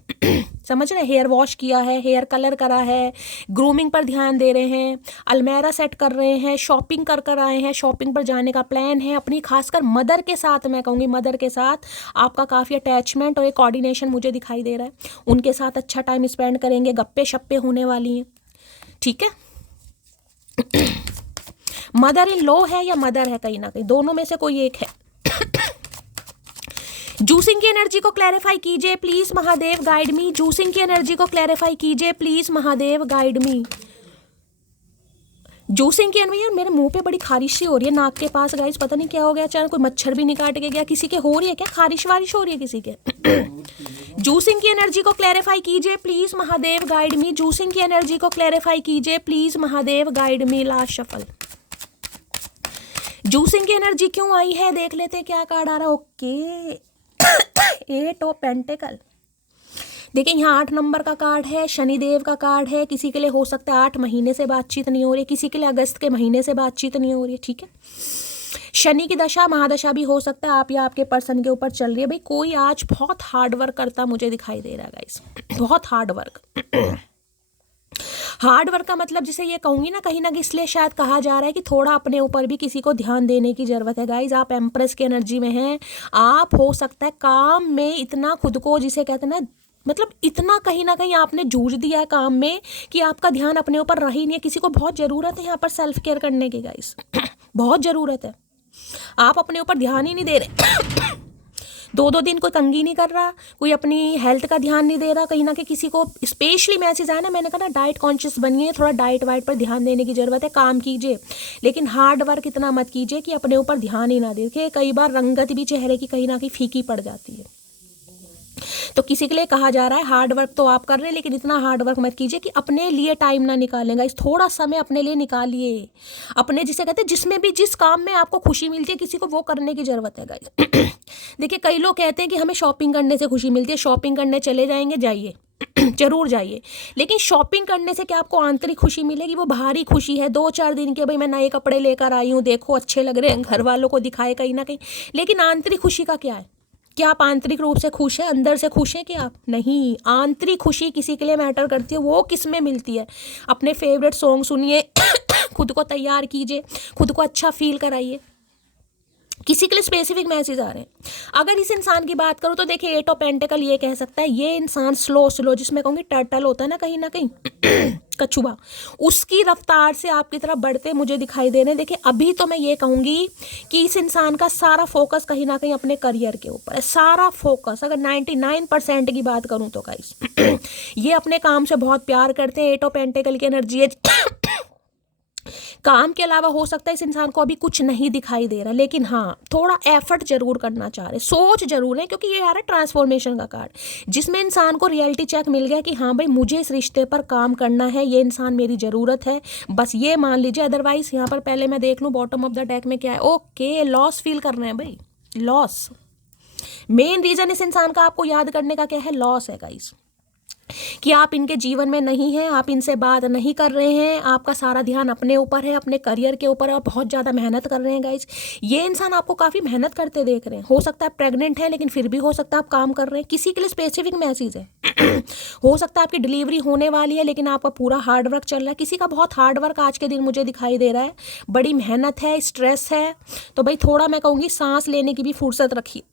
समझ रहे हैं, हेयर वॉश किया है, हेयर कलर करा है, ग्रूमिंग पर ध्यान दे रहे हैं, अलमेरा सेट कर रहे हैं, शॉपिंग कर कर आए हैं, शॉपिंग पर जाने का प्लान है अपनी। खासकर मदर के साथ, मैं कहूँगी मदर के साथ आपका काफ़ी अटैचमेंट और एक कोऑर्डिनेशन मुझे दिखाई दे रहा है। उनके साथ अच्छा टाइम स्पेंड करेंगे, गप्पे शप्पे होने वाली हैं, ठीक है। मदर इन लॉ है या मदर है, कहीं ना कहीं दोनों में से कोई एक है। जूसिंग की एनर्जी को क्लैरिफाई कीजिए please Mahadev guide me, juicing की एनर्जी को क्लैरिफाई कीजिए please Mahadev guide me. Juicing की एनर्जी। यार मेरे मुंह पे बड़ी खारिश सी हो रही है नाक के पास गाइस, पता नहीं क्या हो गया अचानक, कोई मच्छर भी नहीं काट के गया। किसी के हो रही है क्या खारिश वारिश हो रही है किसी के? जूसिंग की एनर्जी को क्लैरिफाई कीजिए please Mahadev guide me. Juicing की एनर्जी को क्लैरिफाई कीजिए please Mahadev guide me. Last shuffle. Juicing की एनर्जी क्यों आई है देख लेते क्या कार्ड आ रहा है। Okay 8 of pentacle. देखिए यहाँ 8 नंबर का कार्ड है, शनिदेव का कार्ड है। किसी के लिए हो सकता है 8 महीने से बातचीत नहीं हो रही, किसी के लिए अगस्त के महीने से बातचीत नहीं हो रही है, ठीक है। शनि की दशा महादशा भी हो सकता है आप या आपके पर्सन के ऊपर चल रही है। भाई कोई आज बहुत हार्ड वर्क करता मुझे दिखाई दे रहा है गाइस, बहुत हार्ड वर्क। हार्ड वर्क का मतलब जिसे ये कहूंगी ना कहीं इसलिए शायद कहा जा रहा है कि थोड़ा अपने ऊपर भी किसी को ध्यान देने की जरूरत है गाइज। आप एम्प्रेस की एनर्जी में हैं, आप हो सकता है काम में इतना खुद को जिसे कहते हैं ना, मतलब इतना कहीं ना कहीं आपने जूझ दिया है काम में कि आपका ध्यान अपने ऊपर रही नहीं है। किसी को बहुत ज़रूरत है यहाँ पर सेल्फ केयर करने की गाइस, बहुत ज़रूरत है। आप अपने ऊपर ध्यान ही नहीं दे रहे। 2-2 दिन कोई कंघी नहीं कर रहा, कोई अपनी हेल्थ का ध्यान नहीं दे रहा। कहीं ना कहीं किसी को स्पेशली मैसेज आया ना, मैंने कहा ना डाइट कॉन्शियस बनिए, थोड़ा डाइट वाइट पर ध्यान देने की ज़रूरत है। काम कीजिए लेकिन हार्ड वर्क इतना मत कीजिए कि अपने ऊपर ध्यान ही ना दे। कई बार रंगत भी चेहरे की कहीं ना कहीं फीकी पड़ जाती है। तो किसी के लिए कहा जा रहा है हार्ड वर्क तो आप कर रहे हैं लेकिन इतना हार्ड वर्क मत कीजिए कि अपने लिए टाइम ना निकालेंगे। इस थोड़ा समय अपने लिए निकालिए, अपने जिसे कहते हैं जिसमें भी जिस काम में आपको खुशी मिलती है किसी को वो करने की ज़रूरत है गाइस। देखिए कई लोग कहते हैं कि हमें शॉपिंग करने से खुशी मिलती है, शॉपिंग करने चले जाएंगे, जाइए जरूर जाइए, लेकिन शॉपिंग करने से क्या आपको आंतरिक खुशी मिलेगी? वो बाहरी खुशी है 2-4 दिन के, भाई मैं नए कपड़े लेकर आई हूँ, देखो अच्छे लग रहे हैं, घर वालों को दिखाए कहीं ना कहीं, लेकिन आंतरिक खुशी का क्या है? क्या आप आंतरिक रूप से खुश हैं, अंदर से खुश हैं कि आप नहीं? आंतरिक खुशी किसी के लिए मैटर करती है, वो किस में मिलती है? अपने फेवरेट सॉन्ग सुनिए, खुद को तैयार कीजिए, खुद को अच्छा फील कराइए। किसी के लिए स्पेसिफिक मैसेज आ रहे हैं। अगर इस इंसान की बात करूँ तो देखिए 8 ऑफ पेंटिकल ये कह सकता है ये इंसान स्लो जिसमें कहूँगी टर्टल होता है ना कहीं ना कहीं कछुआ, उसकी रफ्तार से आपकी तरफ बढ़ते मुझे दिखाई दे रहे हैं। देखिए अभी तो मैं ये कहूँगी कि इस इंसान का सारा फोकस कहीं ना कहीं अपने करियर के ऊपर है, सारा फोकस। अगर 99% की बात करूँ तो गाइस ये अपने काम से बहुत प्यार करते हैं। 8 ऑफ पेंटिकल की एनर्जी है। काम के अलावा हो सकता है इस इंसान को अभी कुछ नहीं दिखाई दे रहा, लेकिन हाँ थोड़ा एफर्ट जरूर करना चाह रहे, सोच जरूर है, क्योंकि ये आ रहा है ट्रांसफॉर्मेशन का कार्ड जिसमें इंसान को रियलिटी चेक मिल गया कि हाँ भाई मुझे इस रिश्ते पर काम करना है, ये इंसान मेरी ज़रूरत है, बस ये मान लीजिए। अदरवाइज यहाँ पर पहले मैं देख लूँ बॉटम ऑफ द डेक में क्या है। ओके लॉस फील कर रहे हैं भाई, लॉस। मेन रीजन इस इंसान का आपको याद करने का क्या है? लॉस है गाइस, कि आप इनके जीवन में नहीं हैं, आप इनसे बात नहीं कर रहे हैं, आपका सारा ध्यान अपने ऊपर है, अपने करियर के ऊपर है, और बहुत ज़्यादा मेहनत कर रहे हैं गाइज। ये इंसान आपको काफ़ी मेहनत करते देख रहे हैं। हो सकता है प्रेग्नेंट है लेकिन फिर भी हो सकता है आप काम कर रहे हैं। किसी के लिए स्पेसिफिक मैसेज है हो सकता है आपकी डिलीवरी होने वाली है लेकिन आपका पूरा हार्ड वर्क चल रहा है। किसी का बहुत हार्ड वर्क आज के दिन मुझे दिखाई दे रहा है, बड़ी मेहनत है, स्ट्रेस है। तो भाई थोड़ा मैं कहूँगी सांस लेने की भी फुर्सत रखिए।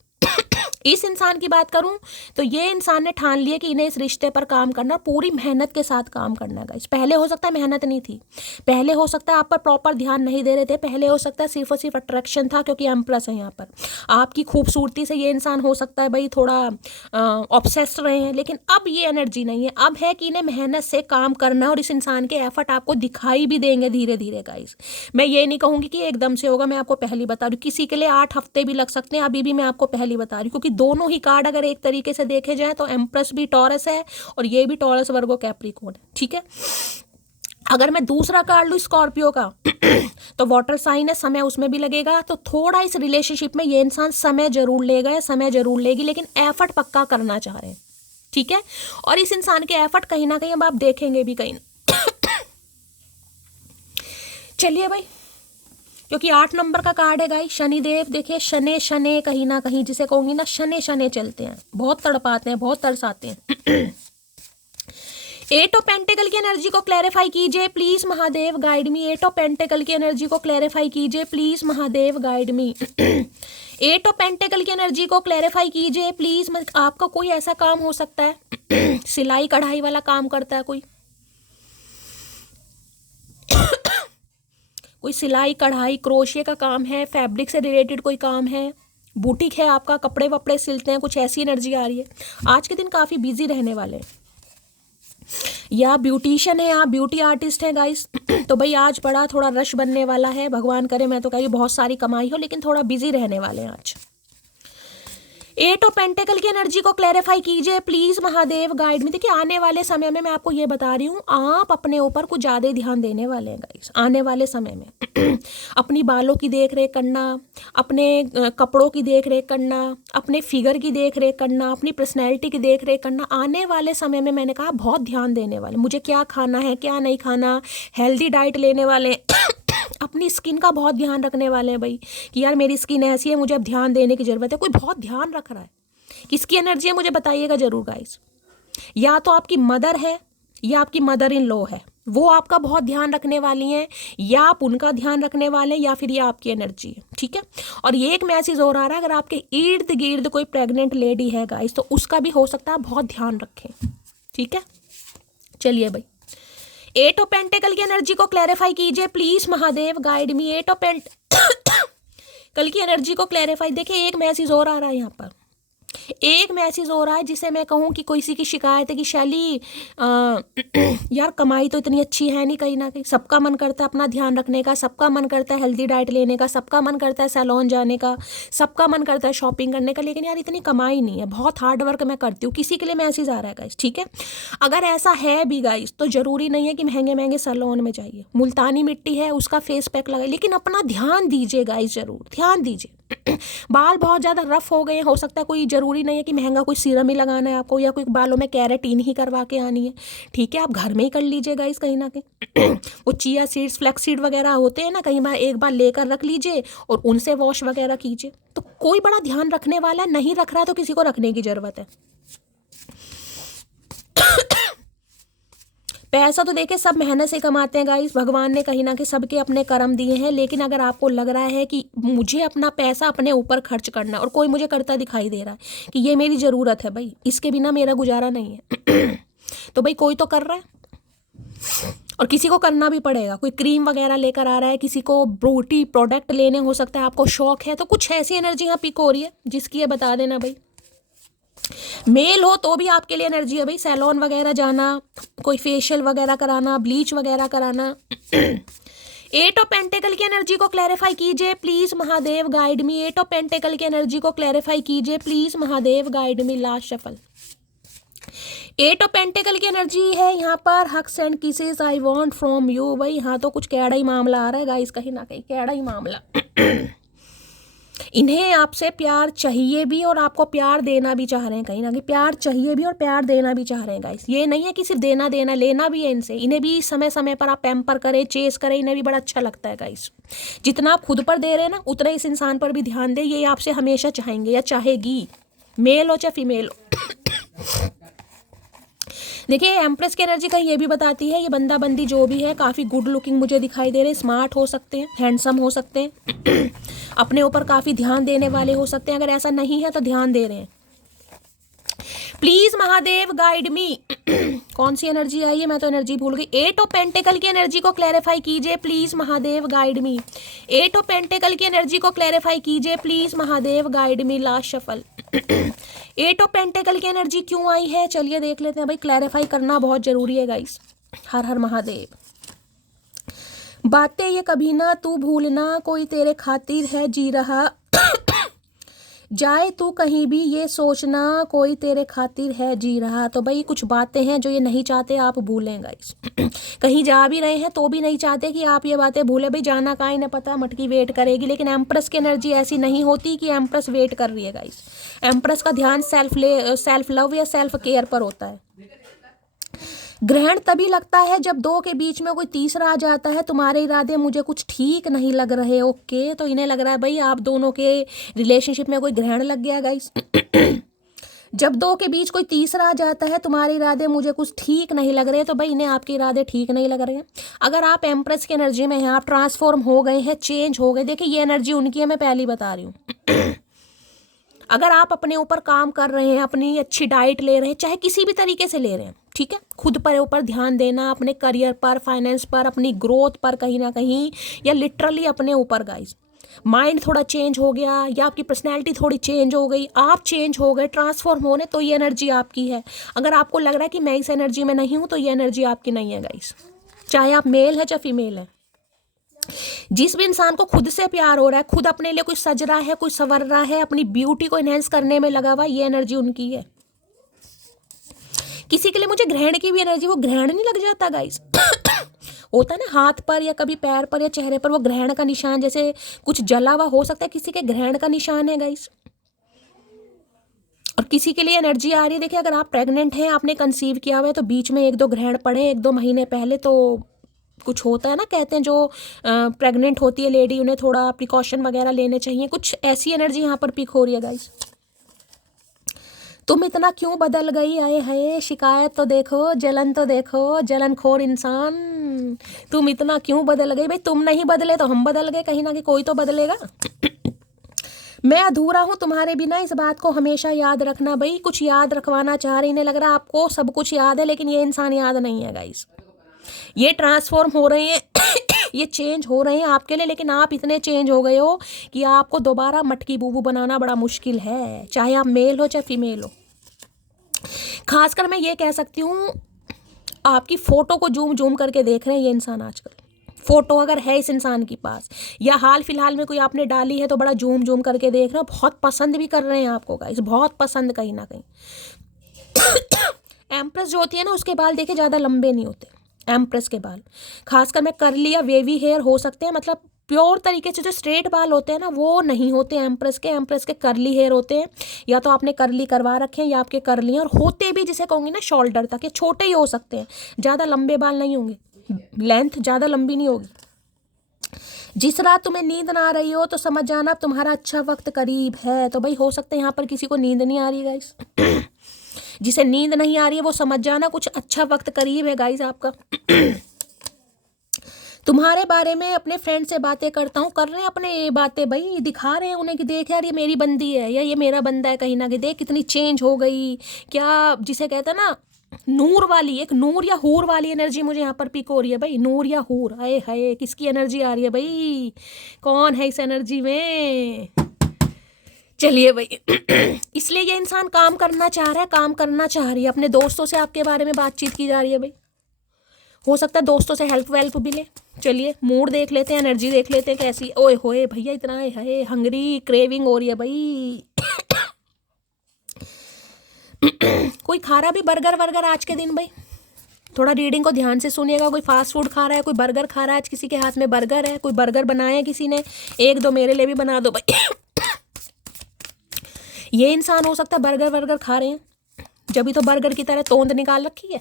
इस इंसान की बात करूं तो ये इंसान ने ठान लिया कि इन्हें इस रिश्ते पर काम करना, पूरी मेहनत के साथ काम करना है गाइस। पहले हो सकता है मेहनत नहीं थी, पहले हो सकता है आप पर प्रॉपर ध्यान नहीं दे रहे थे, पहले हो सकता है सिर्फ और सिर्फ अट्रैक्शन था, क्योंकि एम्प्रेस है यहाँ पर। आपकी खूबसूरती से ये इंसान हो सकता है भाई थोड़ा ऑब्सेस्ड रहे हैं, लेकिन अब ये एनर्जी नहीं है। अब है कि इन्हें मेहनत से काम करना है और इस इंसान के एफर्ट आपको दिखाई भी देंगे धीरे धीरे गाइस। मैं ये नहीं कहूँगी कि एकदम से होगा, मैं आपको पहली बता रही हूँ। किसी के लिए 8 हफ्ते भी लग सकते हैं, अभी भी मैं आपको पहली बता रही हूँ, क्योंकि दोनों ही कार्ड अगर एक तरीके से देखे जाए तो एम्प्रेस भी टॉरस है और ये भी टॉरस वर्गो कैप्रिकॉर्न है, ठीक है। अगर मैं दूसरा कार्ड लूँ स्कॉर्पियो का तो वाटर साइन है, समय उसमें भी लगेगा। तो थोड़ा इस रिलेशनशिप में ये इंसान समय जरूर लेगा या समय जरूर लेगी, लेकिन एफर्ट पक्का करना चाह रहे हैं, ठीक है। और इस इंसान के एफर्ट कहीं ना कहीं अब आप देखेंगे भी कहीं चलिए भाई, क्योंकि 8 नंबर का कार्ड है गाइस, शनिदेव। देखिए शने शने कहीं ना कहीं जिसे कहूंगी ना, शने शने चलते हैं, बहुत तड़पाते हैं, बहुत तरसाते हैं। 8 ऑफ पेंटिकल की एनर्जी को क्लैरिफाई कीजिए please Mahadev guide me. 8 of pentacle की एनर्जी को क्लैरिफाई कीजिए please Mahadev guide me. 8 of pentacle की एनर्जी को क्लैरिफाई कीजिए प्लीज। आपका कोई ऐसा काम हो सकता है सिलाई कढ़ाई वाला काम करता है कोई कोई सिलाई कढ़ाई क्रोशिया का काम है, फैब्रिक से रिलेटेड कोई काम है, बुटीक है आपका, कपड़े वपड़े सिलते हैं, कुछ ऐसी एनर्जी आ रही है। आज के दिन काफ़ी बिजी रहने वाले हैं। या ब्यूटिशियन है, आप ब्यूटी आर्टिस्ट हैं गाइस तो भाई आज बड़ा थोड़ा रश बनने वाला है, भगवान करे मैं तो कह रही बहुत सारी कमाई हो, लेकिन थोड़ा बिजी रहने वाले हैं आज। 8 ऑफ पेंटिकल की एनर्जी को क्लैरिफाई कीजिए प्लीज महादेव गाइड में। देखिए आने वाले समय में मैं आपको ये बता रही हूँ, आप अपने ऊपर कुछ ज़्यादा ध्यान देने वाले हैं गाइस आने वाले समय में अपनी बालों की देख रेख करना, अपने कपड़ों की देख रेख करना, अपने फिगर की देख रेख करना, अपनी पर्सनैलिटी की देख रेख करना। आने वाले समय में मैंने कहा बहुत ध्यान देने वाले, मुझे क्या खाना है क्या नहीं खाना, हेल्दी डाइट लेने वाले अपनी स्किन का बहुत ध्यान रखने वाले हैं भाई कि यार मेरी स्किन ऐसी है, मुझे अब ध्यान देने की ज़रूरत है। कोई बहुत ध्यान रख रहा है, किसकी एनर्जी है मुझे बताइएगा जरूर गाइस। या तो आपकी मदर है या आपकी मदर इन लॉ है, वो आपका बहुत ध्यान रखने वाली हैं, या आप उनका ध्यान रखने वाले हैं, या फिर ये आपकी एनर्जी है, ठीक है। और ये एक मैसेज और आ रहा है, अगर आपके इर्द गिर्द कोई प्रेग्नेंट लेडी है गाइस तो उसका भी हो सकता है, बहुत ध्यान रखें, ठीक है। चलिए भाई 8 ऑफ पेंटिकल की एनर्जी को क्लैरिफाई कीजिए please Mahadev guide me. 8 of कल की एनर्जी को क्लैरिफाई। देखिए एक मैसेज और आ रहा है यहाँ पर, एक मैसेज हो रहा है जिसे मैं कहूँ कि कोई सी की शिकायत है कि शैली यार कमाई तो इतनी अच्छी है नहीं, कहीं ना कहीं सबका मन करता है अपना ध्यान रखने का, सबका मन करता है हेल्दी डाइट लेने का, सबका मन करता है सैलून जाने का, सबका मन करता है शॉपिंग करने का, लेकिन यार इतनी कमाई नहीं है, बहुत हार्ड वर्क मैं करती हूँ। किसी के लिए मैसेज आ रहा है गाइस, ठीक है। अगर ऐसा है भी गाइस तो ज़रूरी नहीं है कि महंगे महंगे सैलून में जाइए, मुल्तानी मिट्टी है उसका फेस पैक लगाइए, लेकिन अपना ध्यान दीजिए गाइस, ज़रूर ध्यान दीजिए। बाल बहुत ज़्यादा रफ हो गए, हो सकता है कोई ज़रूरी नहीं है कि महंगा कोई सीरम ही लगाना है आपको, या कोई बालों में कैरेटीन ही करवा के आनी है, ठीक है। आप घर में ही कर लीजिएगा इस कहीं ना कहीं वो चिया सीड्स फ्लैक्स सीड वगैरह होते हैं ना, कहीं बार एक बार लेकर रख लीजिए और उनसे वॉश वगैरह कीजिए। तो कोई बड़ा ध्यान रखने वाला नहीं रख रहा है तो किसी को रखने की ज़रूरत है। पैसा तो देखिए सब मेहनत से कमाते हैं गाइस, भगवान ने कहीं ना कहीं सबके अपने कर्म दिए हैं, लेकिन अगर आपको लग रहा है कि मुझे अपना पैसा अपने ऊपर खर्च करना और कोई मुझे करता दिखाई दे रहा है कि ये मेरी ज़रूरत है भाई, इसके बिना मेरा गुजारा नहीं है तो भाई कोई तो कर रहा है और किसी को करना भी पड़ेगा। कोई क्रीम वगैरह लेकर आ रहा है, किसी को ब्यूटी प्रोडक्ट लेने हो सकता है, आपको शौक है, तो कुछ ऐसी एनर्जी यहाँ पिक हो रही है जिसकी ये बता देना भाई। मेल हो तो भी आपके लिए एनर्जी है भाई, सैलून वगैरह जाना, कोई फेशियल वगैरह कराना, ब्लीच वगैरह कराना 8 ऑफ पेंटिकल की एनर्जी को क्लैरिफाई कीजिए please Mahadev guide me. 8 of pentacle की एनर्जी को क्लैरिफाई कीजिए please Mahadev guide me. Last shuffle 8 of pentacle की एनर्जी है यहाँ पर, hugs and kisses I want from you. भाई यहाँ तो कुछ कैड़ा ही मामला आ रहा है गाइस, कहीं ना कहीं कैड़ा ही मामला इन्हें आपसे प्यार चाहिए भी और आपको प्यार देना भी चाह रहे हैं, कहीं ना कहीं प्यार चाहिए भी और प्यार देना भी चाह रहे हैं गाइस। ये नहीं है कि सिर्फ देना देना, लेना भी है इनसे। इन्हें भी समय समय पर आप पैम्पर करें, चेस करें, इन्हें भी बड़ा अच्छा लगता है गाइस। जितना आप खुद पर दे रहे हैं ना उतना इस इंसान पर भी ध्यान दें, ये आपसे हमेशा चाहेंगे या चाहेगी, मेल हो चाहे फीमेल हो देखिए एम्प्रेस की एनर्जी का ये भी बताती है, ये बंदा बंदी जो भी है काफ़ी गुड लुकिंग मुझे दिखाई दे रहे हैं, स्मार्ट हो सकते हैं, हैंडसम हो सकते हैं अपने ऊपर काफ़ी ध्यान देने वाले हो सकते हैं। अगर ऐसा नहीं है तो ध्यान दे रहे हैं। प्लीज महादेव गाइड मी कौन सी एनर्जी आई है, मैं तो एनर्जी भूल गई। 8 ऑफ पेंटिकल की एनर्जी को क्लैरिफाई कीजिए please Mahadev guide me. 8 of pentacle की एनर्जी को क्लैरिफाई कीजिए please Mahadev guide me. Last shuffle 8 of pentacle की एनर्जी क्यों आई है, चलिए देख लेते हैं भाई। क्लैरिफाई करना बहुत जरूरी है गाइस। हर हर महादेव। बातें ये कभी ना तू भूलना, कोई तेरे खातिर है जी रहा जाए तू कहीं भी ये सोचना, कोई तेरे खातिर है जी रहा। तो भाई कुछ बातें हैं जो ये नहीं चाहते आप भूलें गाइस कहीं जा भी रहे हैं तो भी नहीं चाहते कि आप ये बातें भूलें। भाई जाना कहाँ इन्हें पता, मटकी वेट करेगी, लेकिन एम्प्रेस की एनर्जी ऐसी नहीं होती कि एम्प्रेस वेट कर रही है गाइस। एम्प्रेस का ध्यान सेल्फ लव या सेल्फ केयर पर होता है। ग्रहण तभी लगता है जब दो के बीच में कोई तीसरा आ जाता है, तुम्हारे इरादे मुझे कुछ ठीक नहीं लग रहे। ओके, तो इन्हें लग रहा है भाई आप दोनों के रिलेशनशिप में कोई ग्रहण लग गया गाइस जब दो के बीच कोई तीसरा आ जाता है, तुम्हारे इरादे मुझे कुछ ठीक नहीं लग रहे, तो भाई इन्हें आपके इरादे ठीक नहीं लग रहे हैं। अगर आप एम्प्रेस की एनर्जी में हैं, आप ट्रांसफॉर्म हो गए हैं, चेंज हो गए। देखिए ये एनर्जी उनकी है, मैं पहले बता रही हूँ अगर आप अपने ऊपर काम कर रहे हैं, अपनी अच्छी डाइट ले रहे हैं, चाहे किसी भी तरीके से ले रहे हैं, ठीक है, खुद पर ऊपर ध्यान देना, अपने करियर पर, फाइनेंस पर, अपनी ग्रोथ पर कहीं ना कहीं, या लिटरली अपने ऊपर गाइस। माइंड थोड़ा चेंज हो गया या आपकी पर्सनैलिटी थोड़ी चेंज हो गई, आप चेंज हो गए, ट्रांसफॉर्म होने, तो ये एनर्जी आपकी है। अगर आपको लग रहा है कि मैं इस एनर्जी में नहीं हूँ तो ये एनर्जी आपकी नहीं है गाइस। चाहे आप मेल है चाहे फीमेल है। जिस भी इंसान को खुद से प्यार हो रहा है, खुद अपने लिए कोई सज रहा है, कोई संवर रहा है, अपनी ब्यूटी को इनहेंस करने में लगा हुआ, ये एनर्जी उनकी है। किसी के लिए मुझे ग्रहण की भी एनर्जी, वो ग्रहण नहीं लग जाता गाइस होता है ना हाथ पर या कभी पैर पर या चेहरे पर वो ग्रहण का निशान, जैसे कुछ जला हुआ हो सकता है, किसी के ग्रहण का निशान है गाइस। और किसी के लिए एनर्जी आ रही है, देखिए अगर आप प्रेग्नेंट हैं, आपने कंसीव किया हुआ है, तो बीच में 1-2 ग्रहण पड़े 1-2 महीने पहले, तो कुछ होता है ना, कहते हैं जो प्रेग्नेंट होती है लेडी, उन्हें थोड़ा प्रिकॉशन वगैरह लेने चाहिए। कुछ ऐसी एनर्जी यहाँ पर पिक हो रही है गाइस। तुम इतना क्यों बदल गई, आए हाय, शिकायत तो देखो, जलन तो देखो, जलनखोर इंसान, तुम इतना क्यों बदल गई। भाई तुम नहीं बदले तो हम बदल गए, कहीं ना कहीं कोई तो बदलेगा। मैं अधूरा हूँ तुम्हारे बिना, इस बात को हमेशा याद रखना। भाई कुछ याद रखवाना चाह रही, इन्हें लग रहा है आपको सब कुछ याद है, लेकिन ये इंसान याद नहीं है गाइस। ये ट्रांसफॉर्म हो रहे हैं ये चेंज हो रहे हैं आपके लिए, लेकिन आप इतने चेंज हो गए हो कि आपको दोबारा मटकी बूबू बनाना बड़ा मुश्किल है, चाहे आप मेल हो चाहे फीमेल हो। खासकर मैं ये कह सकती हूँ, आपकी फ़ोटो को जूम जूम करके देख रहे हैं ये इंसान आजकल। फ़ोटो अगर है इस इंसान के पास, या हाल फिलहाल में कोई आपने डाली है, तो बड़ा जूम जूम करके देख रहे हैं, बहुत पसंद भी कर रहे हैं आपको गाइस, बहुत पसंद कहीं ना कहीं। एम्प्रेस जो होती है ना, उसके बाल देखिए ज़्यादा लंबे नहीं होते, एम्प्रेस के बाल। खासकर मैं करली या वेवी हेयर हो सकते हैं, मतलब प्योर तरीके से जो स्ट्रेट बाल होते हैं ना, वो नहीं होते एम्प्रेस के करली हेयर होते हैं। या तो आपने करली करवा रखे हैं या आपके करली हैं, और होते भी जिसे कहूँगी ना शोल्डर तक, ये छोटे ही हो सकते हैं, ज़्यादा लंबे बाल नहीं होंगे, लेंथ ज़्यादा लंबी नहीं होगी। जिस रात तुम्हें नींद ना आ रही हो तो समझ जाना अब तुम्हारा अच्छा वक्त करीब है। तो भाई हो सकता है यहाँ पर किसी को नींद नहीं आ रही गाइस जिसे नींद नहीं आ रही है वो समझ जाना कुछ अच्छा वक्त करीब है गाइस आपका। तुम्हारे बारे में अपने फ्रेंड से बातें करता हूँ, कर रहे हैं अपने बातें भाई, दिखा रहे हैं उन्हें कि देख यार ये मेरी बंदी है या ये मेरा बंदा है, कहीं ना कहीं देख कितनी चेंज हो गई, क्या जिसे कहते हैं ना नूर वाली, एक नूर या हूर वाली एनर्जी मुझे यहाँ पर पिक हो रही है भाई। नूर या हूर, हाय हाय, किसकी एनर्जी आ रही है भाई, कौन है इस एनर्जी में। चलिए भाई इसलिए ये इंसान काम करना चाह रहा है, काम करना चाह रही है, अपने दोस्तों से आपके बारे में बातचीत की जा रही है भाई, हो सकता है दोस्तों से हेल्प वेल्प भी ले। चलिए मूड देख लेते हैं, एनर्जी देख लेते हैं कैसी। ओए होए भैया, इतना है हंगरी, क्रेविंग हो रही है भाई कोई खा रहा भी बर्गर वर्गर आज के दिन भाई, थोड़ा रीडिंग को ध्यान से सुनिएगा। कोई फास्ट फूड खा रहा है, कोई बर्गर खा रहा है, आज किसी के हाथ में बर्गर है, कोई बर्गर बनाया है किसी ने, 1-2 मेरे लिए भी बना दो भाई ये इंसान हो सकता है बर्गर वर्गर खा रहे हैं, जब भी तो बर्गर की तरह तोंद निकाल रखी है।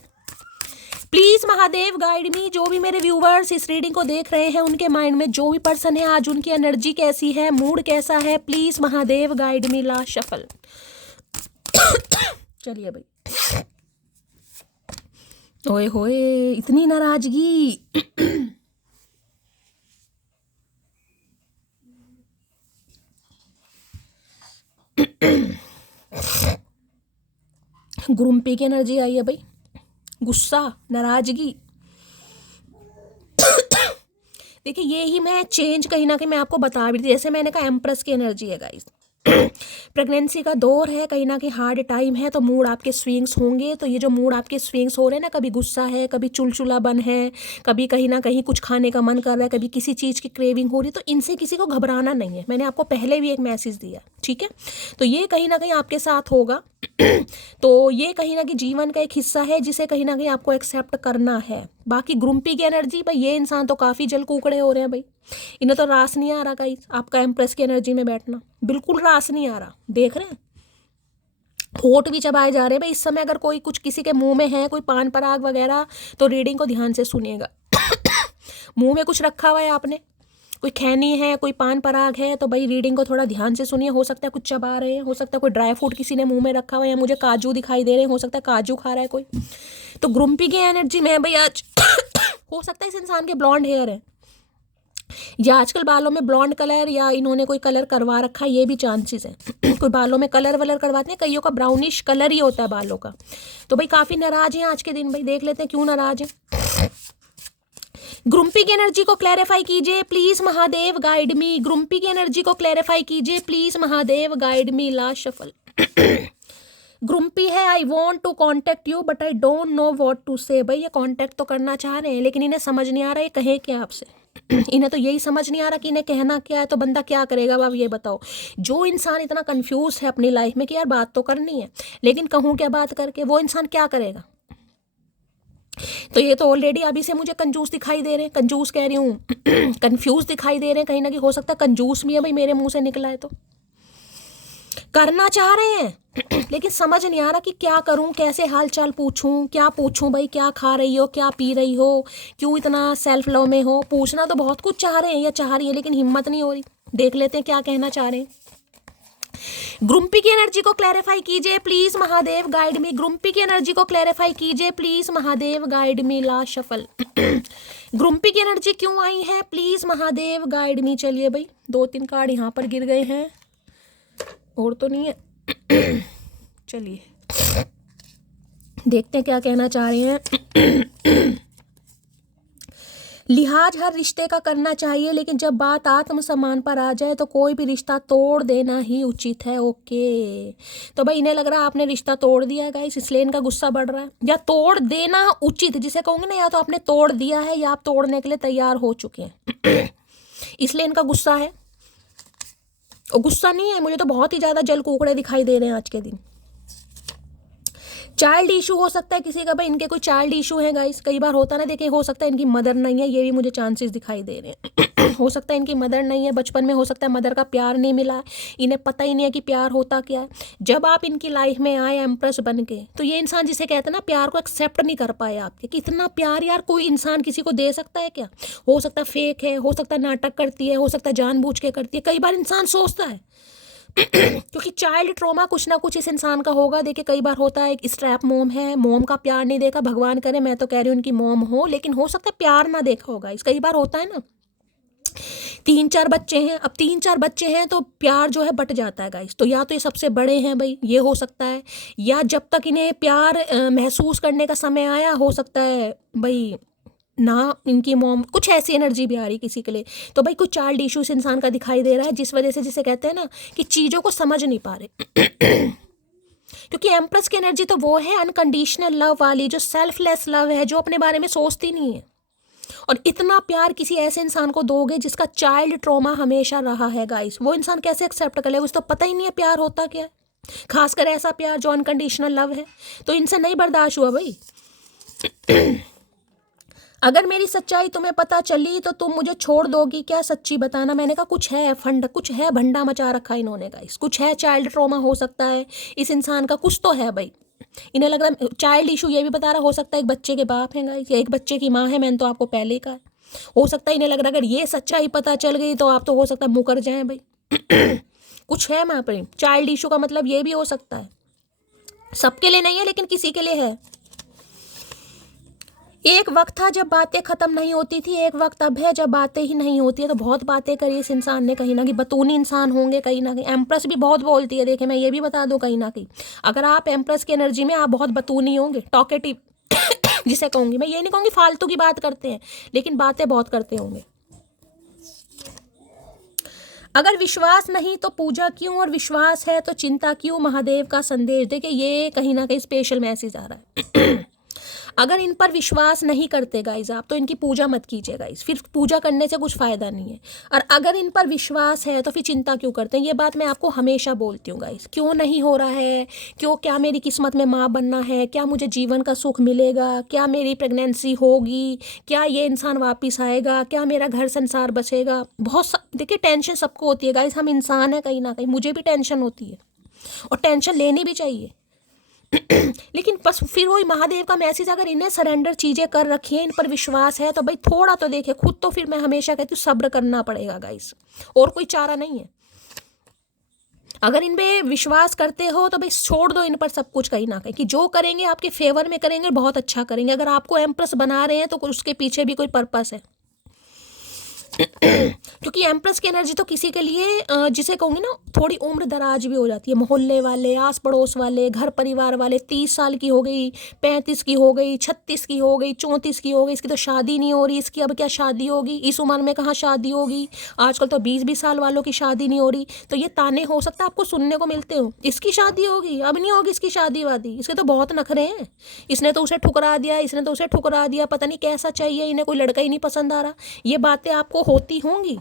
प्लीज महादेव गाइड मी, जो भी मेरे व्यूवर्स इस रीडिंग को देख रहे हैं उनके माइंड में जो भी पर्सन है आज, उनकी एनर्जी कैसी है, मूड कैसा है, please Mahadev guide me. Last shuffle चलिए भाई, ओए होए इतनी नाराजगी ग्रुम्पी की एनर्जी आई है भाई, गुस्सा, नाराजगी देखिए ये ही मैं चेंज कहीं ना कहीं मैं आपको बता भी थी, जैसे मैंने कहा एम्प्रेस की एनर्जी है गाइस प्रेगनेंसी का दौर है, कहीं ना कहीं हार्ड टाइम है, तो मूड आपके स्विंग्स होंगे। तो ये जो मूड आपके स्विंग्स हो रहे हैं ना, कभी गुस्सा है, कभी चुलचुलापन है, कभी कहीं ना कहीं कुछ खाने का मन कर रहा है, कभी किसी चीज़ की क्रेविंग हो रही है, तो इनसे किसी को घबराना नहीं है। मैंने आपको पहले भी एक मैसेज दिया, ठीक है, तो ये कहीं ना कहीं आपके साथ होगा तो ये कहीं ना कहीं जीवन का एक हिस्सा है जिसे कहीं ना कहीं आपको एक्सेप्ट करना है। बाकी ग्रुम्पी की एनर्जी भाई, ये इंसान तो काफ़ी जल कुकड़े हो रहे हैं भाई, इन्हें तो रास नहीं आ रहा गाइस आपका एम्प्रेस की एनर्जी में बैठना, बिल्कुल रास नहीं आ रहा। देख रहे हैं होठ भी चबाए जा रहे हैं भाई इस समय। अगर कोई कुछ किसी के मुंह में है, कोई पान पराग वगैरह, तो रीडिंग को ध्यान से सुनिएगा मुंह में कुछ रखा हुआ है आपने, कोई खैनी है, कोई पान पराग है, तो भाई रीडिंग को थोड़ा ध्यान से सुनिए। हो सकता है कुछ चबा रहे हैं, हो सकता है कोई ड्राई फ्रूट किसी ने मुंह में रखा हुआ है, या मुझे काजू दिखाई दे रहे हैं, हो सकता है काजू खा रहा है कोई। तो ग्रुम्पी की एनर्जी में भाई आज हो सकता है इस इंसान के ब्लॉन्ड हेयर है, या आजकल बालों में ब्लॉन्ड कलर या इन्होंने कोई कलर करवा रखा है, ये भी चांसेस हैं कोई बालों में कलर वलर करवाते हैं, कईयों का ब्राउनिश कलर ही होता है बालों का। तो भाई काफ़ी नाराज हैं आज के दिन भाई, देख लेते हैं क्यों नाराज हैं। ग्रुम्पी की एनर्जी को क्लैरिफाई कीजिए please Mahadev guide me. Grumpy की एनर्जी को क्लैरिफाई कीजिए please Mahadev guide me. Last shuffle. Grumpy है, I want to contact you but I don't know what to say. भाई ये कॉन्टेक्ट तो करना चाह रहे हैं लेकिन इन्हें समझ नहीं आ रहा है कहें क्या आपसे। इन्हें तो यही समझ नहीं आ रहा कि इन्हें कहना क्या है, तो बंदा क्या करेगा। अब आप ये बताओ, जो इंसान इतना कंफ्यूज है अपनी लाइफ में कि यार बात तो करनी है लेकिन कहूँ क्या बात करके, वो इंसान क्या करेगा। तो ये तो ऑलरेडी अभी से मुझे कंजूस दिखाई दे रहे हैं, कंजूस कह रही हूँ कंफ्यूज दिखाई दे रहे हैं। कहीं ना कहीं हो सकता है कंजूस भी है भाई, मेरे मुंह से निकला है तो। करना चाह रहे हैं लेकिन समझ नहीं आ रहा कि क्या करूं, कैसे हाल चाल पूछूं, क्या पूछूं भाई, क्या खा रही हो, क्या पी रही हो, क्यों इतना सेल्फ लव में हो। पूछना तो बहुत कुछ चाह रहे हैं या चाह रही है लेकिन हिम्मत नहीं हो रही। देख लेते हैं क्या कहना चाह रहे हैं। ग्रुम्पी की एनर्जी को क्लैरिफाई कीजिए please Mahadev guide me. Grumpy की एनर्जी को क्लैरिफाई कीजिए please Mahadev guide me. Last shuffle. Grumpy की एनर्जी क्यों आई है प्लीज महादेव गाइड मी। चलिए भाई, 2-3 कार्ड यहाँ पर गिर गए हैं, और तो नहीं है। चलिए देखते हैं क्या कहना चाह रहे हैं। लिहाज हर रिश्ते का करना चाहिए लेकिन जब बात आत्मसम्मान पर आ जाए तो कोई भी रिश्ता तोड़ देना ही उचित है। ओके, तो भाई इन्हें लग रहा है आपने रिश्ता तोड़ दिया है गाइस, इसलिए इनका गुस्सा बढ़ रहा है। या तोड़ देना उचित जिसे कहूँगे ना, या तो आपने तोड़ दिया है या आप तोड़ने के लिए तैयार हो चुके हैं, इसलिए इनका गुस्सा है। और गुस्सा नहीं है, मुझे तो बहुत ही ज़्यादा जल कुकड़े दिखाई दे रहे हैं आज के दिन। चाइल्ड इशू हो सकता है किसी का, भाई इनके कोई चाइल्ड इशू है गाइस। कई बार होता ना, देखिए हो सकता है इनकी मदर नहीं है, ये भी मुझे चांसेस दिखाई दे रहे हैं। हो सकता है इनकी मदर नहीं है, बचपन में हो सकता है मदर का प्यार नहीं मिला, इन्हें पता ही नहीं है कि प्यार होता क्या है। जब आप इनकी लाइफ में आए एम्प्रेस बन के, तो ये इंसान जिसे कहते हैं ना प्यार को एक्सेप्ट नहीं कर पाए आपके, कि इतना प्यार यार कोई इंसान किसी को दे सकता है क्या। हो सकता है फेक है, हो सकता है नाटक करती है, हो सकता है जानबूझ के करती है। कई बार इंसान सोचता है क्योंकि चाइल्ड ट्रॉमा कुछ ना कुछ इस इंसान का होगा। देखिए कई बार होता है, स्ट्रैप मोम है, मोम का प्यार नहीं देखा, भगवान करे मैं तो कह रही हूँ उनकी मोम हो, लेकिन हो सकता है प्यार ना देखा होगा। इस कई बार होता है ना, 3-4 बच्चे हैं, अब 3-4 बच्चे हैं तो प्यार जो है बट जाता है गाइस। तो या तो ये सबसे बड़े हैं भाई, ये हो सकता है, या जब तक इन्हें प्यार महसूस करने का समय आया, हो सकता है भाई ना इनकी मॉम, कुछ ऐसी एनर्जी भी आ रही किसी के लिए। तो भाई कुछ चाइल्ड इश्यूज इंसान का दिखाई दे रहा है, जिस वजह से जिसे कहते हैं ना कि चीज़ों को समझ नहीं पा रहे। क्योंकि एम्प्रेस की एनर्जी तो वो है अनकंडीशनल लव वाली, जो सेल्फलेस लव है, जो अपने बारे में सोचती नहीं है। और इतना प्यार किसी ऐसे इंसान को दोगे जिसका चाइल्ड ट्रॉमा हमेशा रहा है गाइस, वो इंसान कैसे एक्सेप्ट कर ले। उसको तो पता ही नहीं है प्यार होता क्या है, खासकर ऐसा प्यार जो अनकंडीशनल लव है। तो इनसे नहीं बर्दाश्त हुआ भाई। अगर मेरी सच्चाई तुम्हें पता चली तो तुम मुझे छोड़ दोगी क्या, सच्ची बताना। मैंने कहा कुछ है फंड, कुछ है भंडा मचा रखा इन्होंने गाइस, कुछ है चाइल्ड ट्रॉमा हो सकता है इस इंसान का, कुछ तो है भाई। इन्हें लग रहा है चाइल्ड इशू, ये भी बता रहा हो सकता है एक बच्चे के बाप हैं गाइस, या एक बच्चे की माँ है, मैंने तो आपको पहले ही कहा। हो सकता है इन्हें लग रहा है अगर ये सच्चाई पता चल गई तो आप तो हो सकता है मुकर जाएं भाई। कुछ है वहाँ पर चाइल्ड इशू का मतलब ये भी हो सकता है, सबके लिए नहीं है लेकिन किसी के लिए है। एक वक्त था जब बातें खत्म नहीं होती थी, एक वक्त अब है जब बातें ही नहीं होती है। तो बहुत बातें करी इस इंसान ने, कहीं ना कहीं बतूनी इंसान होंगे कहीं ना कहीं। एम्प्रेस भी बहुत बोलती है, देखिए मैं ये भी बता दूं, कहीं ना कहीं अगर आप एम्प्रेस की एनर्जी में, आप बहुत बतूनी होंगे, टॉकेटिव जिसे कहूँगी मैं। ये नहीं कहूँगी फालतू की बात करते हैं, लेकिन बातें बहुत करते होंगे। अगर विश्वास नहीं तो पूजा क्यों, और विश्वास है तो चिंता क्यों, महादेव का संदेश। देखिए ये कहीं ना कहीं स्पेशल मैसेज आ रहा है। अगर इन पर विश्वास नहीं करते गाइज आप, तो इनकी पूजा मत कीजिए गाइज, फिर पूजा करने से कुछ फ़ायदा नहीं है। और अगर इन पर विश्वास है तो फिर चिंता क्यों करते हैं। ये बात मैं आपको हमेशा बोलती हूँ गाइज, क्यों नहीं हो रहा है, क्यों, क्या मेरी किस्मत में माँ बनना है, क्या मुझे जीवन का सुख मिलेगा, क्या मेरी प्रेगनेंसी होगी, क्या ये इंसान वापस आएगा, क्या मेरा घर संसार बचेगा। देखिए टेंशन सबको होती है गाइज, हम इंसान हैं कहीं ना कहीं, मुझे भी टेंशन होती है और टेंशन लेनी भी चाहिए। लेकिन बस फिर वही महादेव का मैसेज, अगर इन्हें सरेंडर चीज़ें कर रखी है, इन पर विश्वास है, तो भाई थोड़ा तो देखे खुद। तो फिर मैं हमेशा कहती हूँ सब्र करना पड़ेगा गाइस, और कोई चारा नहीं है। अगर इन पे विश्वास करते हो तो भाई छोड़ दो इन पर सब कुछ, कहीं ना कहीं कि जो करेंगे आपके फेवर में करेंगे, बहुत अच्छा करेंगे। अगर आपको एम्प्रेस बना रहे हैं तो उसके पीछे भी कोई पर्पस है। क्योंकि एम्प्रेस की एनर्जी तो किसी के लिए जिसे कहूँगी ना थोड़ी उम्र दराज भी हो जाती है। मोहल्ले वाले, आस पड़ोस वाले, घर परिवार वाले, 30 साल की हो गई, 35 की हो गई, 36 की हो गई, 34 की हो गई, इसकी तो शादी नहीं हो रही, इसकी अब क्या शादी होगी, इस उम्र में कहाँ शादी होगी, आजकल तो 20-20 साल वालों की शादी नहीं हो रही। तो ये ताने हो सकता है आपको सुनने को मिलते हो, इसकी शादी होगी, अब नहीं होगी इसकी शादी वादी, इसके तो बहुत नखरे हैं, इसने तो उसे ठुकरा दिया, इसने तो उसे ठुकरा दिया, पता नहीं कैसा चाहिए इन्हें, कोई लड़का ही नहीं पसंद आ रहा। ये बातें आपको होती होंगी,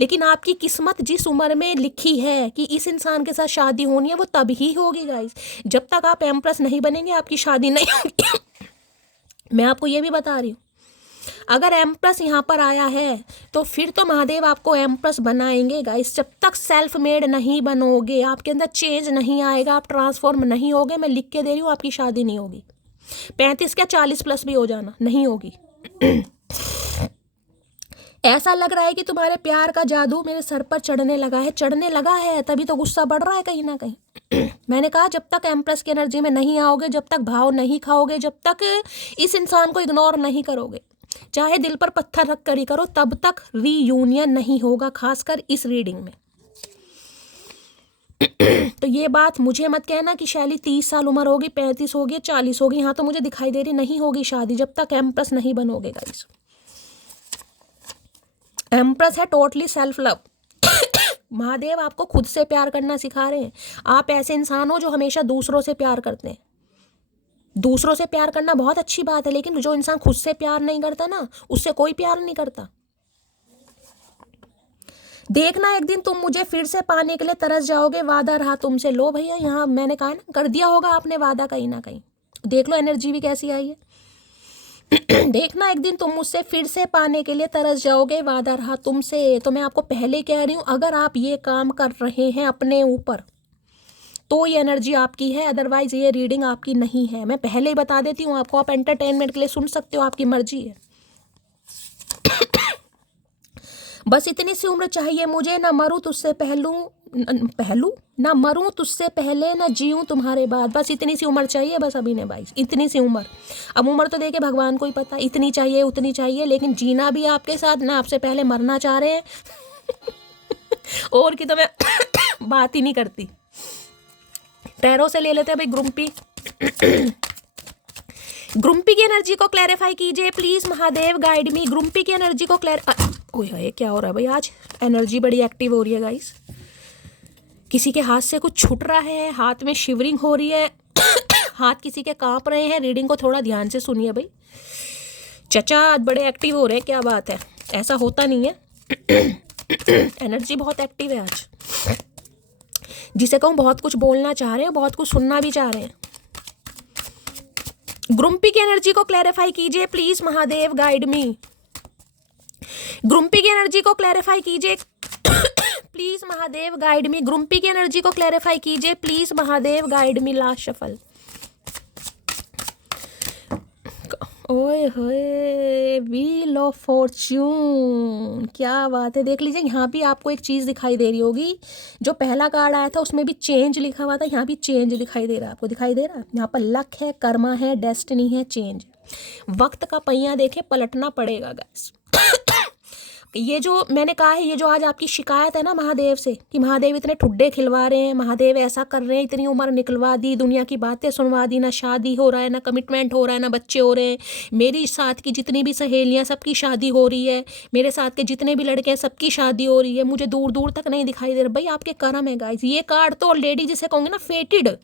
लेकिन आपकी किस्मत जिस उम्र में लिखी है कि इस इंसान के साथ शादी होनी है वो तब ही होगी गाइस। जब तक आप एम्प्रेस नहीं बनेंगे आपकी शादी नहीं होगी। मैं आपको ये भी बता रही हूँ, अगर एम्प्रेस यहाँ पर आया है तो फिर तो महादेव आपको एम्प्रेस बनाएंगे गाइस। जब तक सेल्फ मेड नहीं बनोगे, आपके अंदर चेंज नहीं आएगा, आप ट्रांसफॉर्म नहीं होगे, मैं लिख के दे रही हूँ आपकी शादी नहीं होगी। 35 क्या 40 प्लस भी हो जाना, नहीं होगी। ऐसा लग रहा है कि तुम्हारे प्यार का जादू मेरे सर पर चढ़ने लगा है, चढ़ने लगा है, तभी तो गुस्सा बढ़ रहा है कहीं ना कहीं। मैंने कहा जब तक एम्प्रेस की एनर्जी में नहीं आओगे, जब तक भाव नहीं खाओगे, जब तक इस इंसान को इग्नोर नहीं करोगे, चाहे दिल पर पत्थर रख कर ही करो, तब तक रीयूनियन नहीं होगा, खासकर इस रीडिंग में। तो ये बात मुझे मत कहना कि शैली 30 साल उम्र होगी, 35 होगी, 40 होगी, यहाँ तो मुझे दिखाई दे रही नहीं होगी शादी जब तक एम्प्रेस नहीं बनोगे गाइस। एम्प्रेस है टोटली सेल्फ लव। महादेव आपको खुद से प्यार करना सिखा रहे हैं। आप ऐसे इंसान हो जो हमेशा दूसरों से प्यार करते हैं। दूसरों से प्यार करना बहुत अच्छी बात है, लेकिन जो इंसान खुद से प्यार नहीं करता ना, उससे कोई प्यार नहीं करता। देखना एक दिन तुम मुझे फिर से पाने के लिए तरस जाओगे, वादा रहा तुमसे। लो भैया, यहाँ मैंने कहा ना, कर दिया होगा आपने वादा कहीं ना कहीं। देख लो एनर्जी भी कैसी आई है। देखना एक दिन तुम मुझसे फिर से पाने के लिए तरस जाओगे, वादा रहा तुमसे। तो मैं आपको पहले कह रही हूँ, अगर आप ये काम कर रहे हैं अपने ऊपर तो ये एनर्जी आपकी है, अदरवाइज ये रीडिंग आपकी नहीं है। मैं पहले ही बता देती हूँ आपको, आप एंटरटेनमेंट के लिए सुन सकते हो, आपकी मर्जी है। बस इतनी सी उम्र चाहिए मुझे, ना मरूं तुझसे पहलू ना मरूं तुझसे पहले, ना जीऊं तुम्हारे बाद। बस इतनी सी उम्र चाहिए, बस अभी ने भाई, इतनी सी उम्र। अब उम्र तो देखे भगवान को ही पता, इतनी चाहिए उतनी चाहिए, लेकिन जीना भी आपके साथ, ना आपसे पहले मरना चाह रहे हैं। और की तो मैं बात ही नहीं करती। पैरों से ले लेते हैं भाई ग्रुम्पी। ग्रुम्पी की एनर्जी को क्लैरिफाई कीजिए please, Mahadev guide me. Grumpy की एनर्जी को ओए क्या हो रहा है भाई, आज एनर्जी बड़ी एक्टिव हो रही है गाइस। किसी के हाथ से कुछ छूट रहा है, हाथ में शिवरिंग हो रही है, हाथ किसी के कांप रहे हैं। रीडिंग को थोड़ा ध्यान से सुनिए भाई। चचा आज बड़े एक्टिव हो रहे हैं, क्या बात है, ऐसा होता नहीं है। एनर्जी बहुत एक्टिव है आज, जिसे कहूँ बहुत कुछ बोलना चाह रहे हैं, बहुत कुछ सुनना भी चाह रहे हैं। ग्रुम्पी की एनर्जी को क्लैरिफाई कीजिए please, Mahadev guide me. Grumpy की एनर्जी को क्लैरिफाई कीजिए please, Mahadev guide me. Grumpy की एनर्जी को क्लैरिफाई कीजिए please, Mahadev guide me. Last shuffle. ओए होए, व्हील ऑफ फॉर्च्यून, क्या बात है। देख लीजिए, यहाँ भी आपको एक चीज़ दिखाई दे रही होगी। जो पहला कार्ड आया था उसमें भी चेंज लिखा हुआ था, यहाँ भी चेंज दिखाई दे रहा है। आपको दिखाई दे रहा है, यहाँ पर लक है, कर्मा है, डेस्टिनी है, चेंज। वक्त का पहिया देखे पलटना पड़ेगा गाइस। ये जो मैंने कहा है, ये जो आज आपकी शिकायत है ना महादेव से, कि महादेव इतने ठुड्डे खिलवा रहे हैं, महादेव ऐसा कर रहे हैं, इतनी उम्र निकलवा दी, दुनिया की बातें सुनवा दी, ना शादी हो रहा है, ना कमिटमेंट हो रहा है, ना बच्चे हो रहे हैं। मेरी साथ की जितनी भी सहेलियां सबकी शादी हो रही है, मेरे साथ के जितने भी लड़के हैं सबकी शादी हो रही है, मुझे दूर दूर तक नहीं दिखाई दे रहा। भाई आपके कर्म है गाइस। ये कार्ड तो ऑलरेडी जिसे कहूँगे ना फेटेड।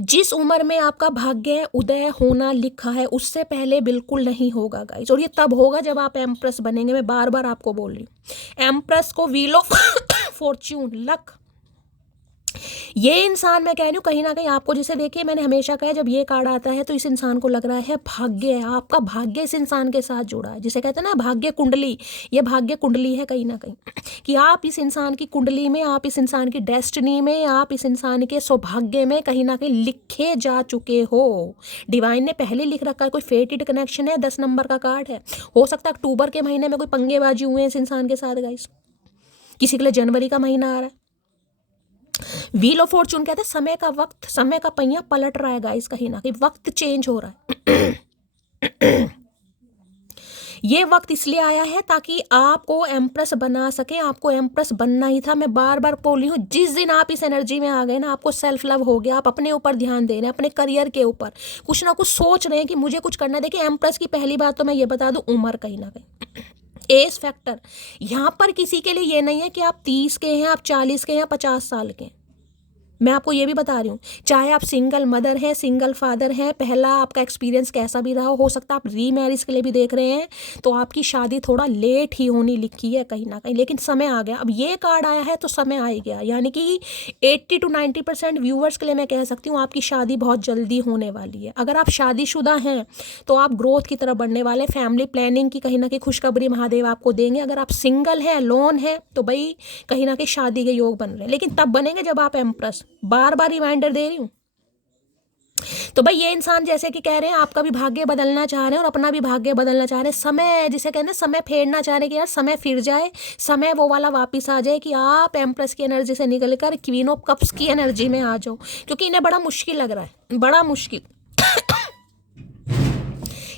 जिस उम्र में आपका भाग्य उदय होना लिखा है, उससे पहले बिल्कुल नहीं होगा गाइस। और ये तब होगा जब आप एम्प्रेस बनेंगे। मैं बार बार आपको बोल रही हूँ, एम्प्रेस को व्हील ऑफ फॉर्च्यून, लक, ये इंसान मैं कह रही हूँ कहीं ना कहीं आपको, जिसे देखिए मैंने हमेशा कहा, जब ये कार्ड आता है तो इस इंसान को लग रहा है भाग्य है, आपका भाग्य इस इंसान के साथ जुड़ा है, जिसे कहते हैं ना भाग्य कुंडली। ये भाग्य कुंडली है कहीं ना कहीं, कि आप इस इंसान की कुंडली में, आप इस इंसान की डेस्टिनी में, आप इस इंसान के सौभाग्य में कहीं ना कहीं लिखे जा चुके हो। डिवाइन ने पहले लिख रखा है, कोई फेटेड कनेक्शन है, 10 नंबर का कार्ड है। हो सकता है अक्टूबर के महीने में कोई पंगेबाजी हुए इस इंसान के साथ गाइस, किसी के लिए जनवरी का महीना आ रहा है। व्हील ऑफ फॉर्चून कहते हैं समय का वक्त, समय का पहिया पलट रहा है गाइस, कहीं ना कहीं वक्त चेंज हो रहा है। ये वक्त इसलिए आया है ताकि आपको एम्प्रेस बना सके, आपको एम्प्रेस बनना ही था। मैं बार बार बोली हूँ, जिस दिन आप इस एनर्जी में आ गए ना, आपको सेल्फ लव हो गया, आप अपने ऊपर ध्यान दे रहे हैं, अपने करियर के ऊपर कुछ ना कुछ सोच रहे हैं कि मुझे कुछ करना है। देखिए एम्प्रेस की पहली बात तो मैं ये बता दूं, उम्र कहीं ना कहीं एज फैक्टर यहाँ पर किसी के लिए ये नहीं है कि आप 30 के हैं, आप 40 के हैं या 50 साल के हैं। मैं आपको ये भी बता रही हूँ, चाहे आप सिंगल मदर हैं, सिंगल फादर हैं, पहला आपका एक्सपीरियंस कैसा भी रहा हो सकता है आप रीमैरिज के लिए भी देख रहे हैं, तो आपकी शादी थोड़ा लेट ही होनी लिखी है कहीं ना कहीं, लेकिन समय आ गया। अब ये कार्ड आया है तो समय आ ही गया, यानी कि 80 to 90% व्यूवर्स के लिए मैं कह सकती हूँ आपकी शादी बहुत जल्दी होने वाली है। अगर आप शादीशुदा हैं तो आप ग्रोथ की तरफ बढ़ने वाले, फैमिली प्लानिंग की कहीं ना कहीं खुशखबरी महादेव आपको देंगे। अगर आप सिंगल हैं, लोन है, तो भाई कहीं ना कहीं शादी के योग बन रहे हैं, लेकिन तब बनेंगे जब आप एम्प्रेस, बार बार रिमाइंडर दे रही हूँ। तो भाई ये इंसान जैसे कि कह रहे हैं आपका भी भाग्य बदलना चाह रहे हैं और अपना भी भाग्य बदलना चाह रहे हैं, समय जिसे कहते हैं समय फेरना चाह रहे हैं कि यार समय फिर जाए, समय वो वाला वापस आ जाए कि आप एम्प्रेस की एनर्जी से निकल कर क्वीन ऑफ कप्स की एनर्जी में आ जाओ, क्योंकि इन्हें बड़ा मुश्किल लग रहा है, बड़ा मुश्किल।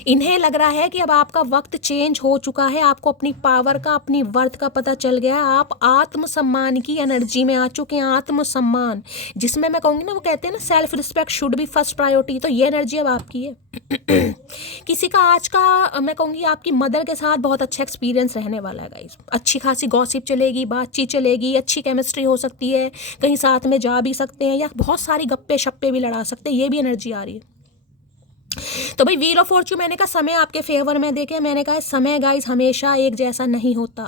इन्हें लग रहा है कि अब आपका वक्त चेंज हो चुका है, आपको अपनी पावर का, अपनी वर्थ का पता चल गया, आप आत्मसम्मान की एनर्जी में आ चुके हैं। आत्मसम्मान जिसमें मैं कहूँगी ना, वो कहते हैं ना self respect should be first priority, तो ये एनर्जी अब आपकी है। किसी का आज का मैं कहूँगी आपकी मदर के साथ बहुत अच्छा एक्सपीरियंस रहने वाला है गाइस, अच्छी खासी गॉसिप चलेगी, बातचीत चलेगी, अच्छी केमिस्ट्री हो सकती है, कहीं साथ में जा भी सकते हैं या बहुत सारी गप्पे शप्पे भी लड़ा सकते हैं, ये भी एनर्जी आ रही है। तो भाई व्हील ऑफ फॉर्च्यून मैंने कहा समय आपके फेवर में देखे, मैंने कहा समय गाइस हमेशा एक जैसा नहीं होता।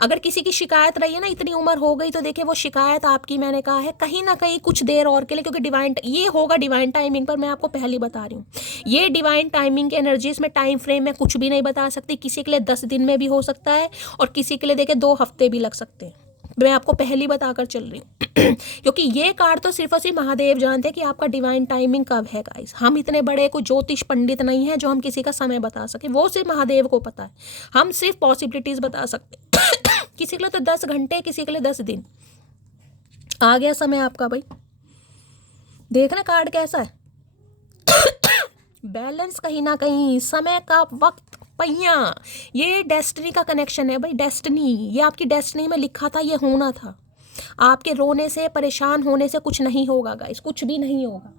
अगर किसी की शिकायत रही है ना, इतनी उम्र हो गई, तो देखिए वो शिकायत आपकी मैंने कहा है कहीं ना कहीं कुछ देर और के लिए, क्योंकि डिवाइन ये होगा डिवाइन टाइमिंग पर, मैं आपको पहले बता रही हूँ ये डिवाइन टाइमिंग की एनर्जी, इसमें टाइम फ्रेम में कुछ भी नहीं बता सकती। किसी के लिए 10 दिन में भी हो सकता है और किसी के लिए देखिए 2 हफ्ते भी लग सकते हैं, मैं आपको पहली बताकर चल रही हूँ। क्योंकि ये कार्ड तो सिर्फ और सिर्फ महादेव जानते हैं कि आपका डिवाइन टाइमिंग कब है गाइस। हम इतने बड़े कोई ज्योतिष पंडित नहीं है जो हम किसी का समय बता सके, वो सिर्फ महादेव को पता है। हम सिर्फ पॉसिबिलिटीज बता सकते हैं। किसी के लिए तो 10 घंटे, किसी के लिए 10 दिन। आ गया समय आपका भाई, देखना कार्ड कैसा है। बैलेंस कहीं ना कहीं, समय का, वक्त, पहिया, ये डेस्टिनी का कनेक्शन है भाई। डेस्टिनी, ये आपकी डेस्टिनी में लिखा था, ये होना था। आपके रोने से, परेशान होने से कुछ नहीं होगा गाइस, कुछ भी नहीं होगा।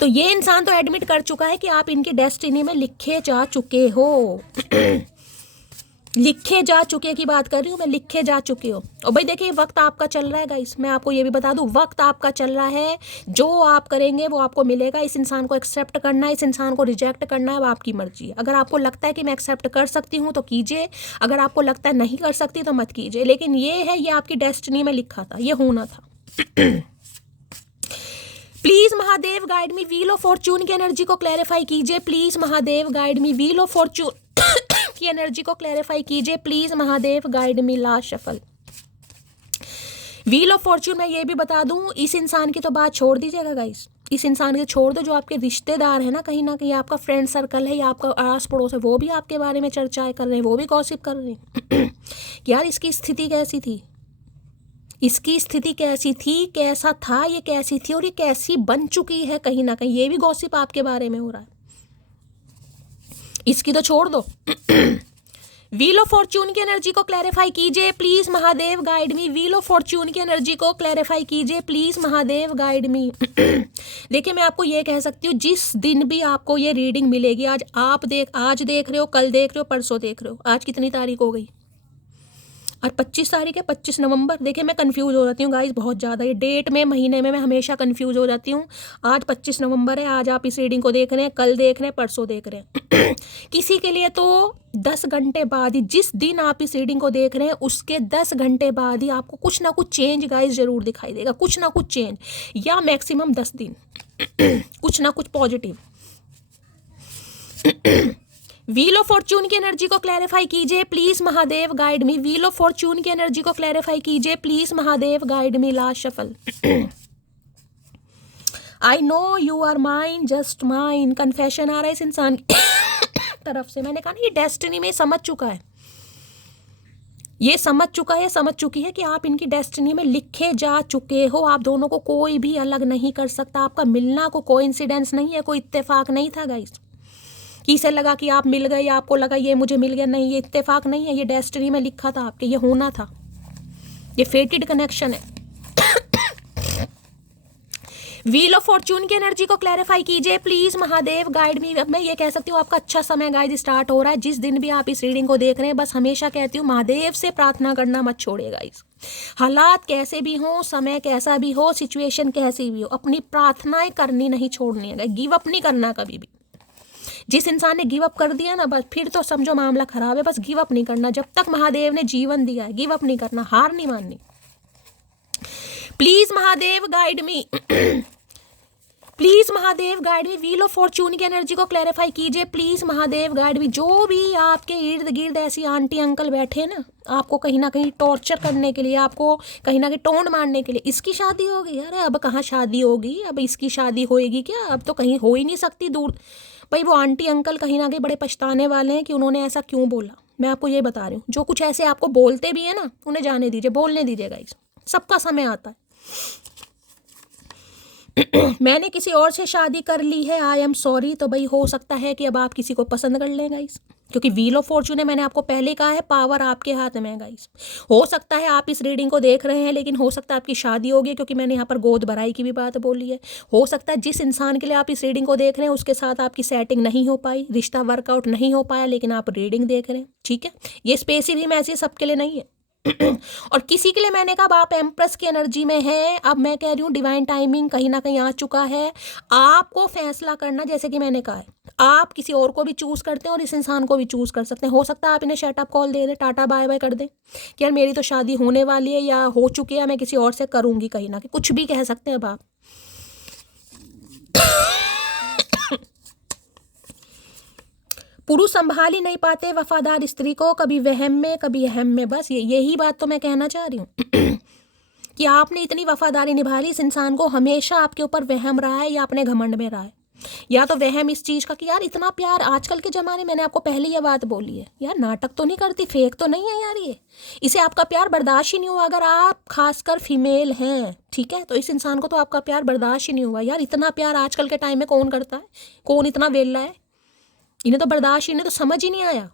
तो ये इंसान तो एडमिट कर चुका है कि आप इनकी डेस्टिनी में लिखे जा चुके हो। लिखे जा चुके की बात कर रही हूँ मैं, लिखे जा चुके हो। और भाई देखिए वक्त आपका चल रहा है गाइस, मैं आपको ये भी बता दूं वक्त आपका चल रहा है, जो आप करेंगे वो आपको मिलेगा। इस इंसान को एक्सेप्ट करना है, इस इंसान को रिजेक्ट करना है, वो आपकी मर्जी है। अगर आपको लगता है कि मैं एक्सेप्ट कर सकती हूँ तो कीजिए, अगर आपको लगता है नहीं कर सकती तो मत कीजिए, लेकिन ये है, ये आपकी डेस्टिनी में लिखा था, ये होना था। Please Mahadev guide me, wheel of fortune की एनर्जी को क्लैरिफाई कीजिए। Please Mahadev guide me, wheel of fortune की एनर्जी को क्लैरिफाई कीजिए। Please Mahadev guide me, last shuffle. Wheel of Fortune, मैं ये भी बता दूं, इस इंसान की तो बात छोड़ दीजिएगा गाइस, इस इंसान के छोड़ दो। जो आपके रिश्तेदार है ना, कहीं ना कहीं आपका फ्रेंड सर्कल है या आपका आस पड़ोस है, वो भी आपके बारे में चर्चाएं कर रहे हैं, वो भी गॉसिप कर रहे हैं कि यार इसकी स्थिति कैसी थी, इसकी स्थिति कैसी थी, कैसा था, ये कैसी थी और ये कैसी बन चुकी है। कहीं ना कहीं ये भी गॉसिप आपके बारे में हो रहा है, इसकी तो छोड़ दो। व्हील ऑफ फॉर्च्यून की एनर्जी को क्लैरिफाई कीजिए please Mahadev guide me. Wheel of fortune की एनर्जी को क्लैरिफाई कीजिए प्लीज महादेव गाइड मी। देखिए मैं आपको ये कह सकती हूँ, जिस दिन भी आपको ये रीडिंग मिलेगी, आज आज देख रहे हो, कल देख रहे हो, परसों देख रहे हो, आज कितनी तारीख हो गई, आज 25 तारीख है, 25 नवंबर। देखिए मैं कंफ्यूज हो जाती हूँ गाइस बहुत ज़्यादा, ये डेट में, महीने में मैं हमेशा कंफ्यूज हो जाती हूँ। आज 25 नवंबर है, आज आप इस रीडिंग को देख रहे हैं, कल देख रहे हैं, परसों देख रहे हैं। किसी के लिए तो 10 घंटे बाद ही, जिस दिन आप इस रीडिंग को देख रहे हैं उसके 10 घंटे बाद ही आपको कुछ ना कुछ चेंज गाइस जरूर दिखाई देगा, कुछ ना कुछ चेंज, या मैक्सिमम 10 दिन कुछ ना कुछ पॉजिटिव। व्हील ऑफ फॉर्च्यून की एनर्जी को क्लैरिफाई कीजिए please Mahadev guide me. Wheel of fortune की एनर्जी को क्लैरिफाई कीजिए please Mahadev guide me, last shuffle. I know you are mine, just mine. Confession आ रहा है इस इंसान की तरफ से। मैंने कहा ना ये डेस्टिनी में समझ चुका है, ये समझ चुका है, समझ चुकी है कि आप इनकी डेस्टिनी में लिखे जा चुके हो। आप दोनों को कोई भी अलग नहीं कर सकता। आपका मिलना को कोइंसिडेंस नहीं है, कोई इत्तेफाक नहीं था गाइस, इसे लगा कि आप मिल गए या आपको लगा ये मुझे मिल गया, नहीं, ये इत्तेफाक नहीं है, ये डेस्टिनी में लिखा था आपके, ये होना था, ये फेटेड कनेक्शन है। व्हील ऑफ फॉर्चून की एनर्जी को क्लैरिफाई कीजिए प्लीज महादेव, गाइड मी। अब मैं ये कह सकती हूँ आपका अच्छा समय गाइज स्टार्ट हो रहा है। जिस दिन भी आप इस रीडिंग को देख रहे हैं, बस हमेशा कहती हूँ महादेव से प्रार्थना करना मत छोड़िए गाइज। हालात कैसे भी हो, समय कैसा भी हो, सिचुएशन कैसी भी हो, अपनी प्रार्थनाएं करनी नहीं छोड़नी है, गिव अप नहीं करना कभी भी। जिस इंसान ने गिव अप कर दिया ना, बस फिर तो समझो मामला खराब है। बस गिव अप नहीं करना, जब तक महादेव ने जीवन दिया है गिव अप नहीं करना, हार नहीं माननी। Please Mahadev guide me, please Mahadev guide me. Wheel of Fortune की एनर्जी को क्लैरिफाई कीजिए प्लीज महादेव गाइड मी। जो भी आपके इर्द गिर्द ऐसी आंटी अंकल बैठे ना, आपको कहीं ना कहीं टॉर्चर करने के लिए, आपको कहीं ना कहीं टोंड मारने के लिए, इसकी शादी होगी, अरे अब कहाँ शादी होगी, अब इसकी शादी होएगी क्या, अब तो कहीं हो ही नहीं सकती, दूर। भाई वो आंटी अंकल कहीं ना कहीं बड़े पछताने वाले हैं कि उन्होंने ऐसा क्यों बोला। मैं आपको ये बता रही हूँ, जो कुछ ऐसे आपको बोलते भी है ना, उन्हें जाने दीजिए, बोलने दीजिए गाइस, सबका समय आता है। मैंने किसी और से शादी कर ली है, आई एम सॉरी। तो भाई हो सकता है कि अब आप किसी को पसंद कर लें गाइस, क्योंकि व्हील ऑफ फॉर्चून है, मैंने आपको पहले कहा है, पावर आपके हाथ में है गाइस। हो सकता है आप इस रीडिंग को देख रहे हैं, लेकिन हो सकता है आपकी शादी होगी, क्योंकि मैंने यहाँ पर गोद भराई की भी बात बोली है। हो सकता है जिस इंसान के लिए आप इस रीडिंग को देख रहे हैं उसके साथ आपकी सेटिंग नहीं हो पाई, रिश्ता वर्कआउट नहीं हो पाया, लेकिन आप रीडिंग देख रहे हैं, ठीक है। ये स्पेसिफिक मैसेज सबके लिए नहीं है। और किसी के लिए मैंने कहा आप एम्प्रेस की एनर्जी में हैं, अब मैं कह रही हूँ डिवाइन टाइमिंग कहीं ना कहीं आ चुका है। आपको फैसला करना, जैसे कि मैंने कहा है, आप किसी और को भी चूज करते हैं और इस इंसान को भी चूज कर सकते हैं। हो सकता है आप इन्हें शटअप कॉल दे दें, टाटा बाय बाय कर दें कि यार मेरी तो शादी होने वाली है या हो चुकी है, मैं किसी और से करूंगी, कहीं ना कहीं कुछ भी कह सकते हैं अब आप। पुरुष संभाल ही नहीं पाते वफादार स्त्री को, कभी वहम में कभी अहम में। बस यही बात तो मैं कहना चाह रही हूँ कि आपने इतनी वफादारी निभा ली, इस इंसान को हमेशा आपके ऊपर वहम रहा है या अपने घमंड में रहा है, या तो वहम इस चीज़ का कि यार इतना प्यार आजकल के ज़माने, मैंने आपको पहले ये बात बोली है, यार नाटक तो नहीं करती, फेक तो नहीं है यार ये, इसे आपका प्यार बर्दाश्त ही नहीं हुआ। अगर आप खासकर फीमेल हैं, ठीक है, तो इस इंसान को तो आपका प्यार बर्दाश्त ही नहीं हुआ। यार इतना प्यार आजकल के टाइम में कौन करता है, कौन इतना वेला है, इन्हें तो बर्दाश्त, इन्हें तो समझ ही नहीं आया,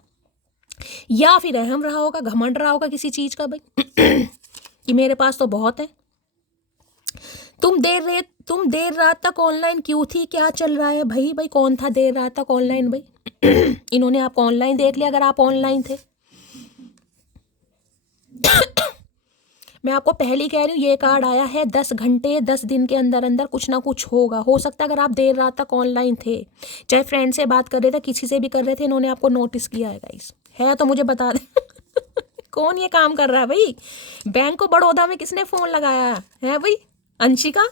या फिर रहम रहा होगा, घमंड रहा होगा किसी चीज़ का भाई कि मेरे पास तो बहुत है। तुम देर रात तक ऑनलाइन क्यों थी, क्या चल रहा है भाई? भाई कौन था देर रात तक ऑनलाइन भाई? इन्होंने आपको ऑनलाइन देख लिया अगर आप ऑनलाइन थे। मैं आपको पहले ही कह रही हूँ, ये कार्ड आया है 10 घंटे 10 दिन के अंदर अंदर कुछ ना कुछ होगा। हो सकता है अगर आप देर रात तक ऑनलाइन थे, चाहे फ्रेंड से बात कर रहे थे, किसी से भी कर रहे थे, इन्होंने आपको नोटिस किया है गाइस, है तो मुझे बता दें। कौन ये काम कर रहा है भाई? बैंक ऑफ बड़ौदा में किसने फोन लगाया है भाई? अंशिका।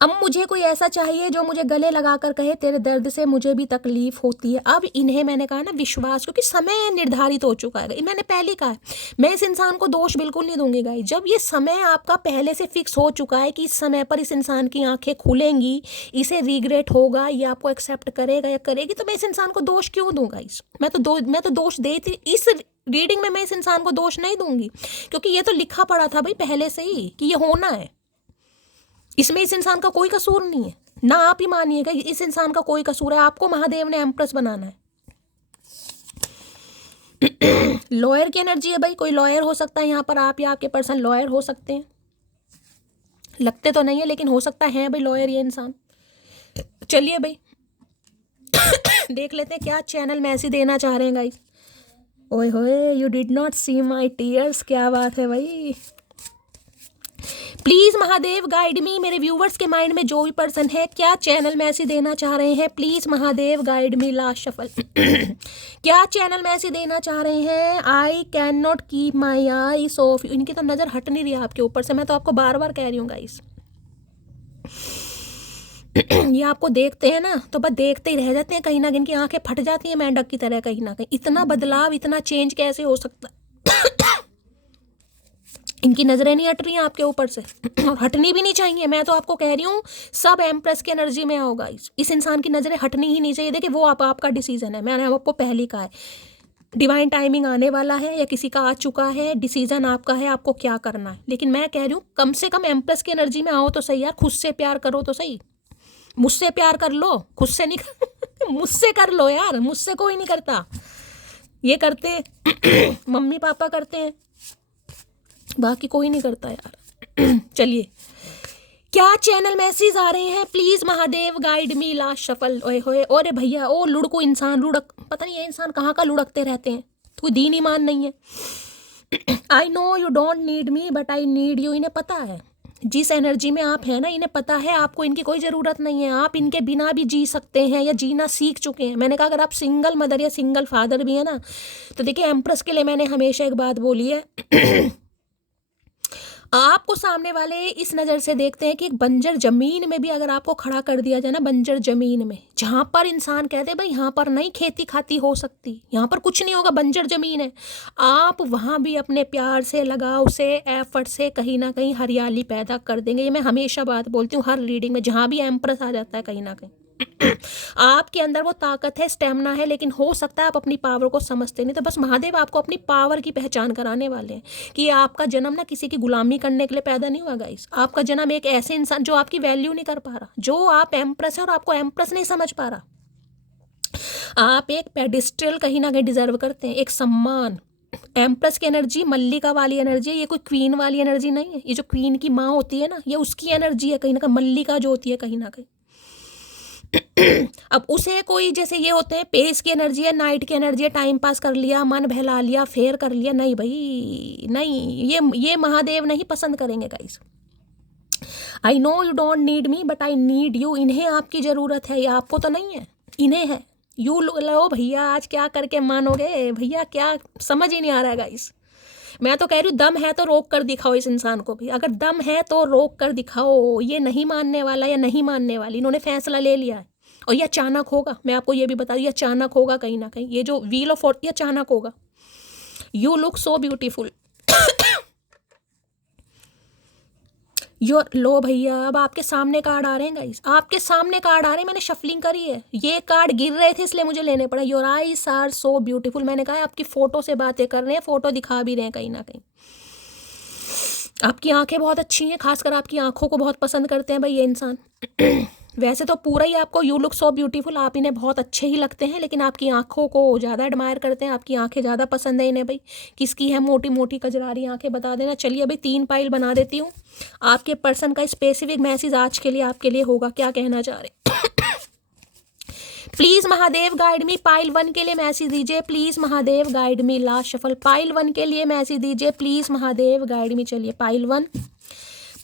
अब मुझे कोई ऐसा चाहिए जो मुझे गले लगाकर कहे तेरे दर्द से मुझे भी तकलीफ होती है। अब इन्हें मैंने कहा ना विश्वास, क्योंकि समय निर्धारित हो चुका है। मैंने पहले कहा है, मैं इस इंसान को दोष बिल्कुल नहीं दूंगी गाइस। जब ये समय आपका पहले से फिक्स हो चुका है कि इस समय पर इस इंसान की आंखें खुलेंगी, इसे रिग्रेट होगा, ये आपको एक्सेप्ट करेगा या करेगी, तो मैं इस इंसान को दोष क्यों दूँ गाइस? मैं तो दोष देती, इस रीडिंग में मैं इस इंसान को दोष नहीं दूंगी, क्योंकि ये तो लिखा पड़ा था भाई पहले से ही कि ये होना है। इसमें इस इंसान का कोई कसूर नहीं है, ना आप ही मानिएगा इस इंसान का कोई कसूर है। आपको महादेव ने एम्प्रेस बनाना है। लॉयर की एनर्जी है भाई, कोई लॉयर हो सकता है यहाँ पर, आप या आपके पर्सन लॉयर हो सकते हैं, लगते तो नहीं है लेकिन हो सकता है भाई लॉयर ये इंसान। चलिए भाई देख लेते हैं क्या चैनल मैसेज देना चाह रहे हैं गाइस। ओए होए, you did not see my tears, क्या बात है भाई। Please Mahadev guide me. मेरे व्यूवर्स के माइंड में जो भी पर्सन है, क्या चैनल मैसेज देना चाह रहे हैं? Please Mahadev guide me. Last shuffle. क्या चैनल मैसेज देना चाह रहे हैं? I can not keep my eyes of you. इनकी तो नजर हट नहीं रही आपके ऊपर से, मैं तो आपको बार बार कह रही हूँ गाइस। ये आपको देखते हैं ना तो बस देखते ही रह जाते हैं, कहीं ना कहीं इनकी आंखें फट जाती हैं मेंढक की तरह। कहीं ना कहीं इतना बदलाव, इतना चेंज कैसे हो सकता है? इनकी नजरें नहीं हट रही हैं आपके ऊपर से, और हटनी भी नहीं चाहिए। मैं तो आपको कह रही हूँ सब एम्प्रेस की एनर्जी में आओगा। इस इंसान की नजरें हटनी ही नहीं चाहिए। देखिए वो आपका डिसीजन है, मैंने आपको पहले ही कहा है, डिवाइन टाइमिंग आने वाला है या किसी का आ चुका है, डिसीजन आपका है, आपको क्या करना है। लेकिन मैं कह रही हूँ कम से कम एम्प्रेस की एनर्जी में आओ तो सही यार, खुद से प्यार करो तो सही। मुझसे प्यार कर लो, खुद से नहीं मुझसे कर लो यार, मुझसे कोई नहीं करता, ये करते मम्मी पापा करते हैं, बाकी कोई नहीं करता यार। चलिए, क्या चैनल मैसेज आ रहे हैं? Please Mahadev guide me last shuffle. ओए होए, अरे भैया, ओ लुड़को इंसान, लुढ़क, पता नहीं ये इंसान कहाँ का लुढ़कते रहते हैं, कोई दीन ईमान नहीं है। आई know you don't need me but I need you. इन्हें पता है जिस एनर्जी में आप हैं ना, इन्हें पता है आपको इनकी कोई ज़रूरत नहीं है, आप इनके बिना भी जी सकते हैं या जीना सीख चुके हैं। मैंने कहा अगर आप सिंगल मदर या सिंगल फादर भी है ना, तो देखिए एम्प्रेस के लिए मैंने हमेशा एक बात बोली है आपको सामने वाले इस नज़र से देखते हैं कि एक बंजर ज़मीन में भी अगर आपको खड़ा कर दिया जाए ना, बंजर ज़मीन में, जहाँ पर इंसान कहते हैं भाई यहाँ पर नहीं खेती खाती हो सकती, यहाँ पर कुछ नहीं होगा, बंजर ज़मीन है, आप वहाँ भी अपने प्यार से, लगाव से, एफर्ट से कहीं ना कहीं हरियाली पैदा कर देंगे। ये मैं हमेशा बात बोलती हूँ हर रीडिंग में, जहाँ भी एम्प्रेस आ जाता है कहीं ना कहीं आपके अंदर वो ताकत है, स्टेमिना है, लेकिन हो सकता है आप अपनी पावर को समझते नहीं। तो बस महादेव आपको अपनी पावर की पहचान कराने वाले हैं कि आपका जन्म ना किसी की गुलामी करने के लिए पैदा नहीं हुआ गाइस। आपका जन्म एक ऐसे इंसान जो आपकी वैल्यू नहीं कर पा रहा, जो आप एम्प्रेस है और आपको एम्प्रेस नहीं समझ पा रहा। आप एक पेडिस्ट्रल कहीं ना कहीं डिजर्व करते हैं, एक सम्मान। एम्प्रेस की एनर्जी मल्लिका वाली एनर्जी है, ये कोई क्वीन वाली एनर्जी नहीं है। ये जो क्वीन की माँ होती है ना, ये उसकी एनर्जी है कहीं ना कहीं, मल्लिका जो होती है कहीं ना कहीं। अब उसे कोई, जैसे ये होते हैं पेस की एनर्जी है, नाइट की एनर्जी है, टाइम पास कर लिया, मन बहला लिया, फेयर कर लिया, नहीं भाई नहीं, ये महादेव नहीं पसंद करेंगे guys. I know you don't need me but I need you. इन्हें आपकी ज़रूरत है, ये आपको तो नहीं है, इन्हें है। यू लो भैया, आज क्या करके मानोगे भैया, क्या समझ ही नहीं आ रहा है गाइस। मैं तो कह रही हूँ दम है तो रोक कर दिखाओ इस इंसान को भी, अगर दम है तो रोक कर दिखाओ। ये नहीं मानने वाला या नहीं मानने वाली, इन्होंने फैसला ले लिया है और ये अचानक होगा। मैं आपको ये भी बता दूँ, ये अचानक होगा कहीं ना कहीं, ये जो व्हील ऑफ फॉर्च्यून, ये अचानक होगा। You look so beautiful. Your लो भैया, अब आपके सामने कार्ड आ रहे हैं गाइस, आपके सामने कार्ड आ रहे हैं, मैंने शफलिंग करी है, ये कार्ड गिर रहे थे इसलिए मुझे लेने पड़ा। Your eyes are so beautiful. मैंने कहा आपकी फोटो से बातें कर रहे हैं, फोटो दिखा भी रहे हैं कहीं ना कहीं। आपकी आंखें बहुत अच्छी हैं, खासकर आपकी आंखों को बहुत पसंद करते हैं भाई ये इंसान। वैसे तो पूरा ही आपको यू लुक सो ब्यूटीफुल, आप इन्हें बहुत अच्छे ही लगते हैं, लेकिन आपकी आंखों को ज़्यादा एडमायर करते हैं, आपकी आंखें ज़्यादा पसंद है इन्हें भाई। किसकी है मोटी मोटी कजरारी आंखें, बता देना। चलिए अभी 3 पाइल बना देती हूँ। आपके पर्सन का स्पेसिफिक मैसेज आज के लिए आपके लिए होगा, क्या कहना चाह रहे please Mahadev guide me. Pile 1 के लिए मैसेज दीजिए, please Mahadev guide me. Last shuffle pile 1 के लिए मैसेज दीजिए, प्लीज़ महादेव गाइड मी। चलिए पाइल 1।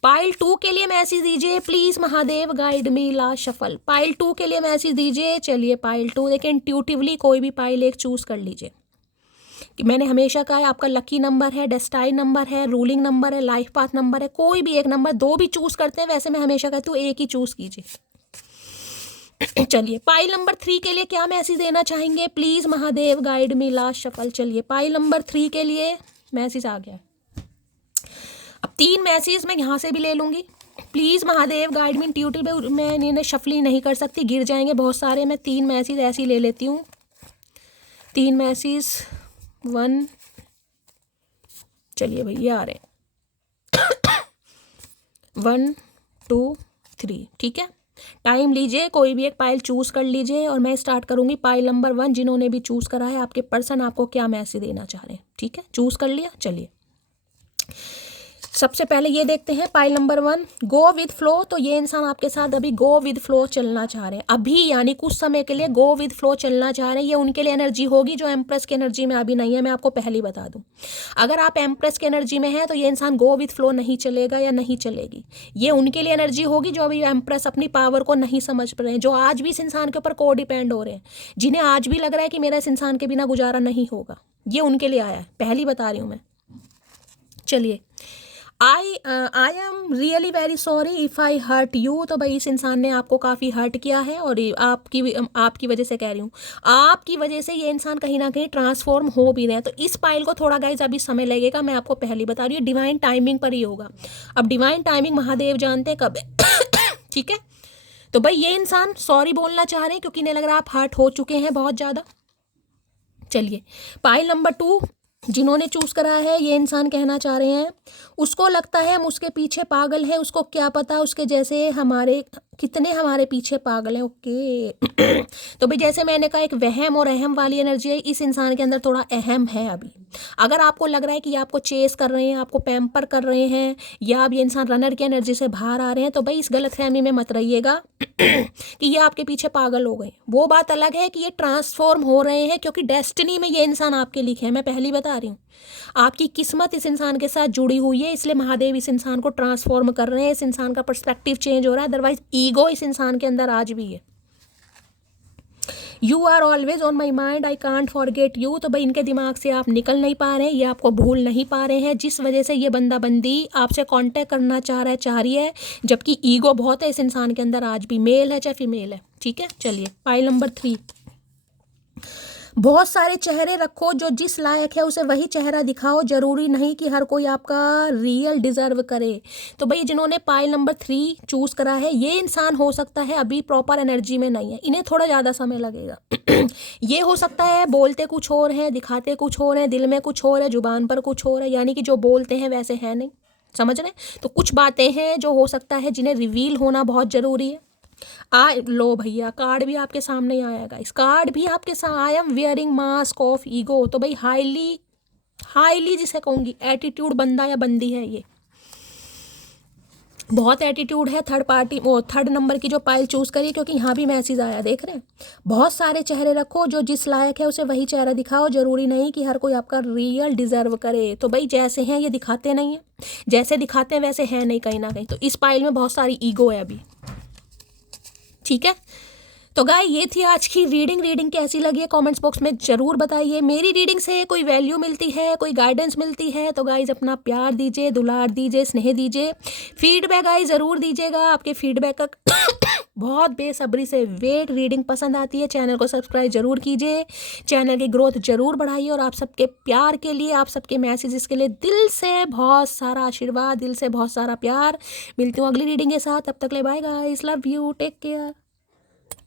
पाइल 2 के लिए मैसेज दीजिए, please Mahadev guide me. Last shuffle pile 2 के लिए मैसेज दीजिए। चलिए पाइल 2। देखिए इंट्यूटिवली कोई भी पाइल एक चूज़ कर लीजिए। कि मैंने हमेशा कहा है आपका लकी नंबर है, डेस्टाइन नंबर है, रूलिंग नंबर है, लाइफ पाथ नंबर है, कोई भी एक नंबर, 2 भी चूज़ करते हैं, वैसे मैं हमेशा कहती हूँ एक ही चूज़ कीजिए। चलिए पाइल नंबर 3 के लिए क्या मैसेज देना चाहेंगे, please Mahadev guide me. Last shuffle. चलिए पाइल नंबर 3 के लिए मैसेज आ गया। अब 3 मैसेज मैं यहाँ से भी ले लूँगी। Please Mahadev guide me. Intuitive मैं इन्हें शफलिंग नहीं कर सकती, गिर जाएंगे बहुत सारे। मैं 3 मैसेज ऐसे ही ले लेती हूँ। 3 मैसेज 1। चलिए भैया आ रहे हैं 1 2 3। ठीक है, टाइम लीजिए, कोई भी एक पाइल चूज़ कर लीजिए और मैं स्टार्ट करूँगी पाइल नंबर 1। जिन्होंने भी चूज़ करा है, आपके पर्सन आपको क्या मैसेज देना चाह रहे हैं। ठीक है, चूज़ कर लिया। चलिए सबसे पहले ये देखते हैं pile number 1, go with flow. तो ये इंसान आपके साथ अभी गो विद फ्लो चलना चाह रहे हैं, अभी यानी कुछ समय के लिए गो विद फ्लो चलना चाह रहे हैं। ये उनके लिए एनर्जी होगी जो एम्प्रेस की एनर्जी में अभी नहीं है। मैं आपको पहले ही बता दूं, अगर आप एम्प्रेस की एनर्जी में हैं तो ये इंसान गो विद फ्लो नहीं चलेगा या नहीं चलेगी। ये उनके लिए एनर्जी होगी जो अभी एम्प्रेस अपनी पावर को नहीं समझ पा रहे हैं, जो आज भी इस इंसान के ऊपर को डिपेंड हो रहे हैं, जिन्हें आज भी लग रहा है कि मेरा इस इंसान के बिना गुजारा नहीं होगा। ये उनके लिए आया है, पहली बता रही हूँ मैं। चलिए I am really very sorry if I hurt you. तो भाई इस इंसान ने आपको काफ़ी हर्ट किया है और आपकी वजह से कह रही हूँ, आपकी वजह से ये इंसान कहीं ना कहीं ट्रांसफॉर्म हो भी रहे हैं। तो इस पाइल को थोड़ा गाइस अभी समय लगेगा, मैं आपको पहले बता रही हूँ, डिवाइन टाइमिंग पर ही होगा। अब डिवाइन टाइमिंग महादेव जानते हैं कब है। ठीक है, तो भाई ये इंसान सॉरी बोलना चाह रहे हैं क्योंकि इन्हें लग रहा है आप हर्ट हो चुके हैं बहुत ज़्यादा। चलिए पाइल नंबर 2 जिन्होंने चूज़ करा है, ये इंसान कहना चाह रहे हैं, उसको लगता है हम उसके पीछे पागल हैं, उसको क्या पता उसके जैसे हमारे कितने हमारे पीछे पागल हैं। ओके तो भाई जैसे मैंने कहा एक वहम और अहम वाली एनर्जी है, इस इंसान के अंदर थोड़ा अहम है अभी। अगर आपको लग रहा है कि ये आपको चेस कर रहे हैं, आपको पैम्पर कर रहे हैं, या अब ये इंसान रनर की एनर्जी से बाहर आ रहे हैं, तो भाई इस गलतफहमी में मत रहिएगा कि ये आपके पीछे पागल हो गए। वो बात अलग है कि ये ट्रांसफॉर्म हो रहे हैं, क्योंकि डेस्टिनी में ये इंसान आपके लिखे हैं। मैं पहली बता रही हूँ, आपकी किस्मत इस इंसान के साथ जुड़ी हुई है, इसलिए महादेव इस इंसान को ट्रांसफॉर्म कर रहे हैं। इस इंसान का पर्सपेक्टिव चेंज हो रहा है, अदरवाइज ईगो इस इंसान के अंदर आज भी है। You are always on my mind, I can't forget you. तो भाई इनके दिमाग से आप निकल नहीं पा रहे हैं, ये आपको भूल नहीं पा रहे हैं, जिस वजह से ये बंदा बंदी आपसे कांटेक्ट करना चाह रही है, जबकि ईगो बहुत है इस इंसान के अंदर आज भी, मेल है चाहे फीमेल है। ठीक है, चलिए पाइल नंबर 3। बहुत सारे चेहरे रखो, जो जिस लायक है उसे वही चेहरा दिखाओ, जरूरी नहीं कि हर कोई आपका रियल डिजर्व करे। तो भाई जिन्होंने पाइल नंबर 3 चूज करा है, ये इंसान हो सकता है अभी प्रॉपर एनर्जी में नहीं है, इन्हें थोड़ा ज़्यादा समय लगेगा। ये हो सकता है बोलते कुछ और हैं, दिखाते कुछ और हैं, दिल में कुछ और है, जुबान पर कुछ और है, यानी कि जो बोलते हैं वैसे है नहीं, समझ रहे हैं। तो कुछ बातें हैं जो हो सकता है जिन्हें रिवील होना बहुत ज़रूरी है। लो भैया, कार्ड भी आपके सामने ही आएगा, इस कार्ड भी आपके साथ, I am wearing mask of ego. तो भाई हाईली जिसे कहूँगी एटीट्यूड बंदा या बंदी है, ये बहुत एटीट्यूड है। थर्ड नंबर की जो पाइल चूज करिए, क्योंकि यहाँ भी मैसेज आया, देख रहे हैं। बहुत सारे चेहरे रखो, जो जिस लायक है उसे वही चेहरा दिखाओ, जरूरी नहीं कि हर कोई आपका रियल डिजर्व करे। तो भाई जैसे हैं ये दिखाते नहीं है, जैसे दिखाते हैं वैसे है नहीं कहीं ना कहीं। तो इस पाइल में बहुत सारी ईगो है अभी। ठीक है, तो गाय ये थी आज की रीडिंग कैसी लगी है कमेंट्स बॉक्स में ज़रूर बताइए। मेरी रीडिंग से कोई वैल्यू मिलती है, कोई गाइडेंस मिलती है, तो गाइज अपना प्यार दीजिए, दुलार दीजिए, स्नेह दीजिए, फीडबैक गाइज ज़रूर दीजिएगा। आपके फीडबैक का बहुत बेसब्री से वेट। रीडिंग पसंद आती है, चैनल को सब्सक्राइब जरूर कीजिए, चैनल की ग्रोथ जरूर बढ़ाइए। और आप सबके प्यार के लिए, आप सबके मैसेजेस के लिए दिल से बहुत सारा आशीर्वाद, दिल से बहुत सारा प्यार। मिलती हूँ अगली रीडिंग के साथ, तब तक ले bye guys, love you, take care.